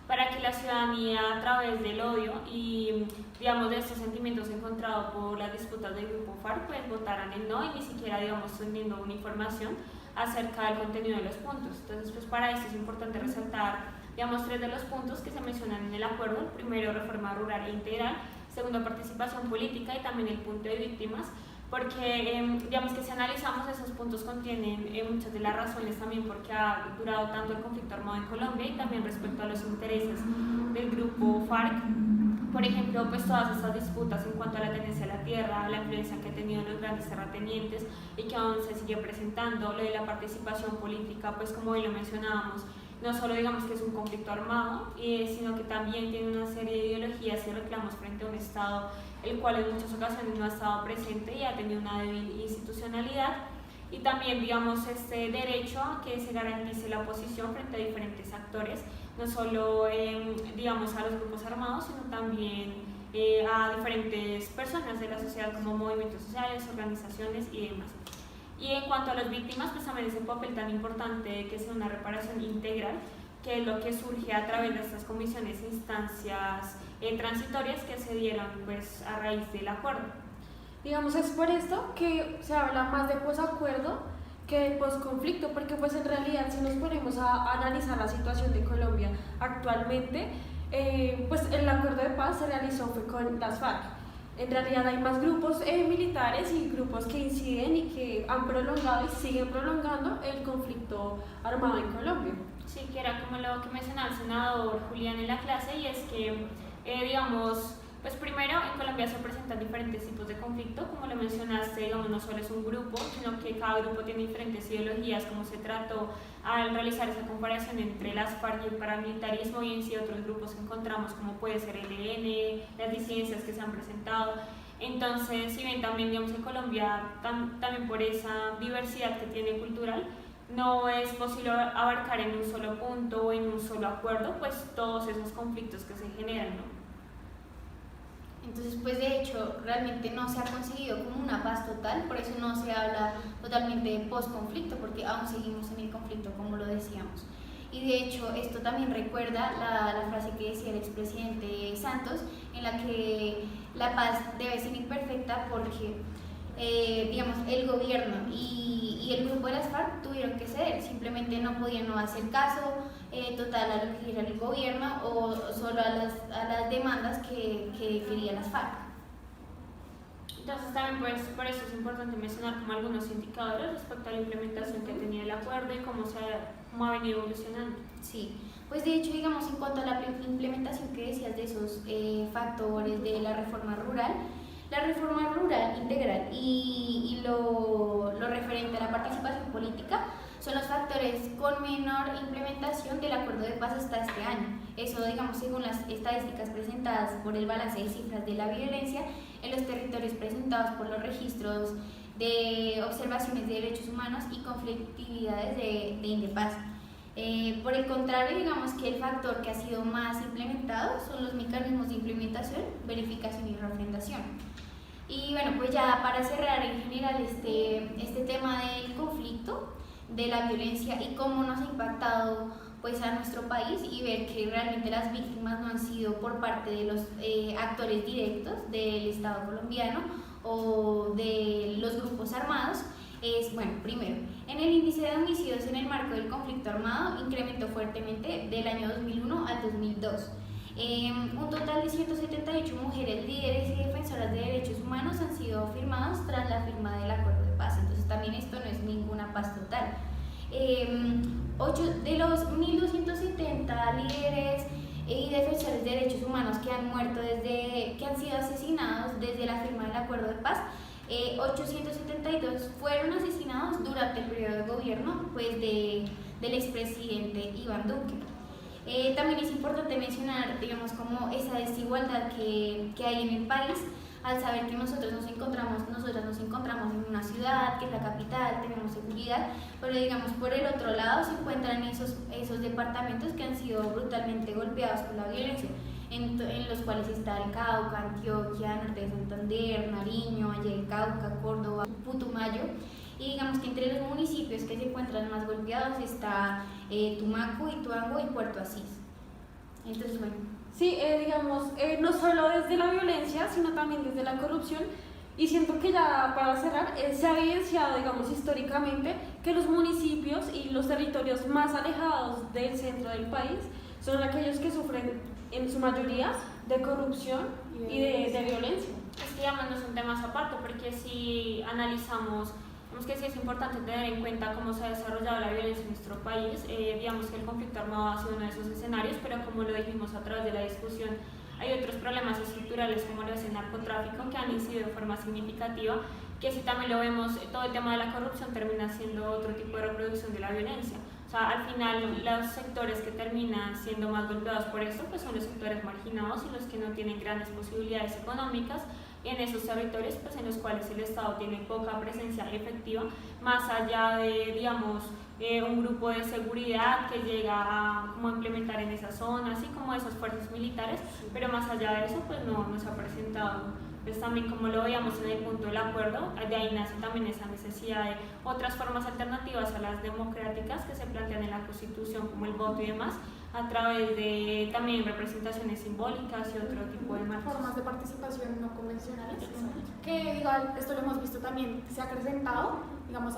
para que la ciudadanía a través del odio y digamos de estos sentimientos encontrados por las disputas del grupo FARC pues votaran en no y ni siquiera digamos teniendo una información acerca del contenido de los puntos. Entonces pues para esto es importante resaltar digamos 3 de los puntos que se mencionan en el acuerdo. El primero, reforma rural e integral; segundo, participación política; y también el punto de víctimas, porque digamos que si analizamos esos puntos contienen muchas de las razones también porque ha durado tanto el conflicto armado en Colombia y también respecto a los intereses del grupo FARC. Por ejemplo, pues todas estas disputas en cuanto a la tenencia de la tierra, la influencia que han tenido los grandes terratenientes y que aún se sigue presentando, lo de la participación política, pues como hoy lo mencionábamos, no solo digamos que es un conflicto armado, sino que también tiene una serie de ideologías y reclamos frente a un Estado el cual en muchas ocasiones no ha estado presente y ha tenido una débil institucionalidad, y también digamos este derecho a que se garantice la oposición frente a diferentes actores, no solo digamos a los grupos armados, sino también a diferentes personas de la sociedad como movimientos sociales, organizaciones y demás. Y en cuanto a las víctimas, pues también ese papel tan importante de que sea una reparación integral, que es lo que surge a través de estas comisiones e instancias transitorias que se dieron pues a raíz del acuerdo. Digamos, es por esto que se habla más de posacuerdo que de posconflicto, porque pues en realidad si nos ponemos a analizar la situación de Colombia actualmente, pues el acuerdo de paz se realizó fue con las FARC. En realidad hay más grupos militares y grupos que inciden y que han prolongado y siguen prolongando el conflicto armado en Colombia. Sí, que era como lo que mencionaba el senador Julián en la clase, y es que digamos, pues primero en Colombia se presentan diferentes tipos de conflicto, como lo mencionaste, digamos, no solo es un grupo, sino que cada grupo tiene diferentes ideologías, como se trató al realizar esa comparación entre las FARC y el paramilitarismo, y en sí otros grupos que encontramos, como puede ser el ELN, las disidencias que se han presentado. Entonces, si bien también, digamos, en Colombia, también por esa diversidad que tiene cultural, no es posible abarcar en un solo punto o en un solo acuerdo, pues todos esos conflictos que se generan, ¿no? Entonces, pues de hecho, realmente no se ha conseguido como una paz total, por eso no se habla totalmente de post-conflicto, porque aún seguimos en el conflicto, como lo decíamos. Y de hecho, esto también recuerda la frase que decía el expresidente Santos, en la que la paz debe ser imperfecta porque, digamos, el gobierno y el grupo de las FARC tuvieron que ceder, simplemente no podían no hacer caso total a lo que quería el gobierno o solo a las demandas que querían las FARC. Entonces también pues, por eso es importante mencionar como algunos indicadores respecto a la implementación que tenía el acuerdo y cómo ha venido evolucionando. Sí, pues de hecho, digamos, en cuanto a la implementación que decías de esos factores de la reforma rural integral y lo referente a la participación política son los factores con menor implementación del acuerdo de paz hasta este año. Eso, digamos, según las estadísticas presentadas por el balance de cifras de la violencia en los territorios presentados por los registros de observaciones de derechos humanos y conflictividades de Indepaz. Por el contrario, digamos que el factor que ha sido más implementado son los mecanismos de implementación, verificación y refrendación. Y bueno, pues ya para cerrar en general este tema del conflicto, de la violencia y cómo nos ha impactado pues a nuestro país, y ver que realmente las víctimas no han sido por parte de los actores directos del Estado colombiano o de los grupos armados, es, bueno, primero, en el índice de homicidios en el marco del conflicto armado incrementó fuertemente del año 2001 al 2002. Un total de 178 mujeres líderes y defensoras de derechos humanos han sido firmadas tras la firma del acuerdo de paz, entonces también esto no es ninguna paz total. 8 de los 1.270 líderes y defensores de derechos humanos que han muerto que han sido asesinados desde la firma del acuerdo de paz, 872 fueron asesinados durante el periodo de gobierno pues, del expresidente Iván Duque. También es importante mencionar, digamos, como esa desigualdad que hay en el país, al saber que nosotras nos encontramos en una ciudad que es la capital, tenemos seguridad, pero digamos por el otro lado se encuentran esos departamentos que han sido brutalmente golpeados por la violencia, en los cuales está el Cauca, Antioquia, Norte de Santander, Nariño, Valle del Cauca, Córdoba, Putumayo, y digamos que entre los municipios que se encuentran más golpeados está Tumaco, Ituango y Puerto Asís. Entonces, bueno. Sí, digamos, no solo desde la violencia, sino también desde la corrupción. Y siento que ya para cerrar, se ha evidenciado, digamos, históricamente que los municipios y los territorios más alejados del centro del país son aquellos que sufren en su mayoría de corrupción y de violencia. Es que digamos no son temas aparte, porque si analizamos, vemos que sí es importante tener en cuenta cómo se ha desarrollado la violencia en nuestro país. Digamos que el conflicto armado ha sido uno de esos escenarios, pero como lo dijimos a través de la discusión, hay otros problemas estructurales como lo es el narcotráfico que han incidido de forma significativa, que si también lo vemos, todo el tema de la corrupción termina siendo otro tipo de reproducción de la violencia. O sea, al final los sectores que terminan siendo más golpeados por esto pues son los sectores marginados y los que no tienen grandes posibilidades económicas, y en esos territorios pues en los cuales el Estado tiene poca presencia efectiva, más allá de, digamos, un grupo de seguridad que llega a como implementar en esa zona, así como esas fuerzas militares, pero más allá de eso pues no se ha presentado. Pues también como lo veíamos en el punto del acuerdo, de ahí nace también esa necesidad de otras formas alternativas a las democráticas que se plantean en la Constitución, como el voto y demás, a través de también representaciones simbólicas y otro tipo de marcos. Formas de participación no convencionales, que igual esto lo hemos visto también, se ha acrecentado, digamos,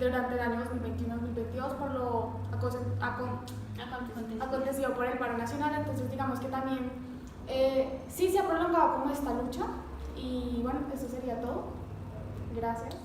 durante el año 2021-2022 por lo acontecido por el paro nacional, entonces digamos que también sí se ha prolongado como esta lucha, y bueno, eso sería todo. Gracias.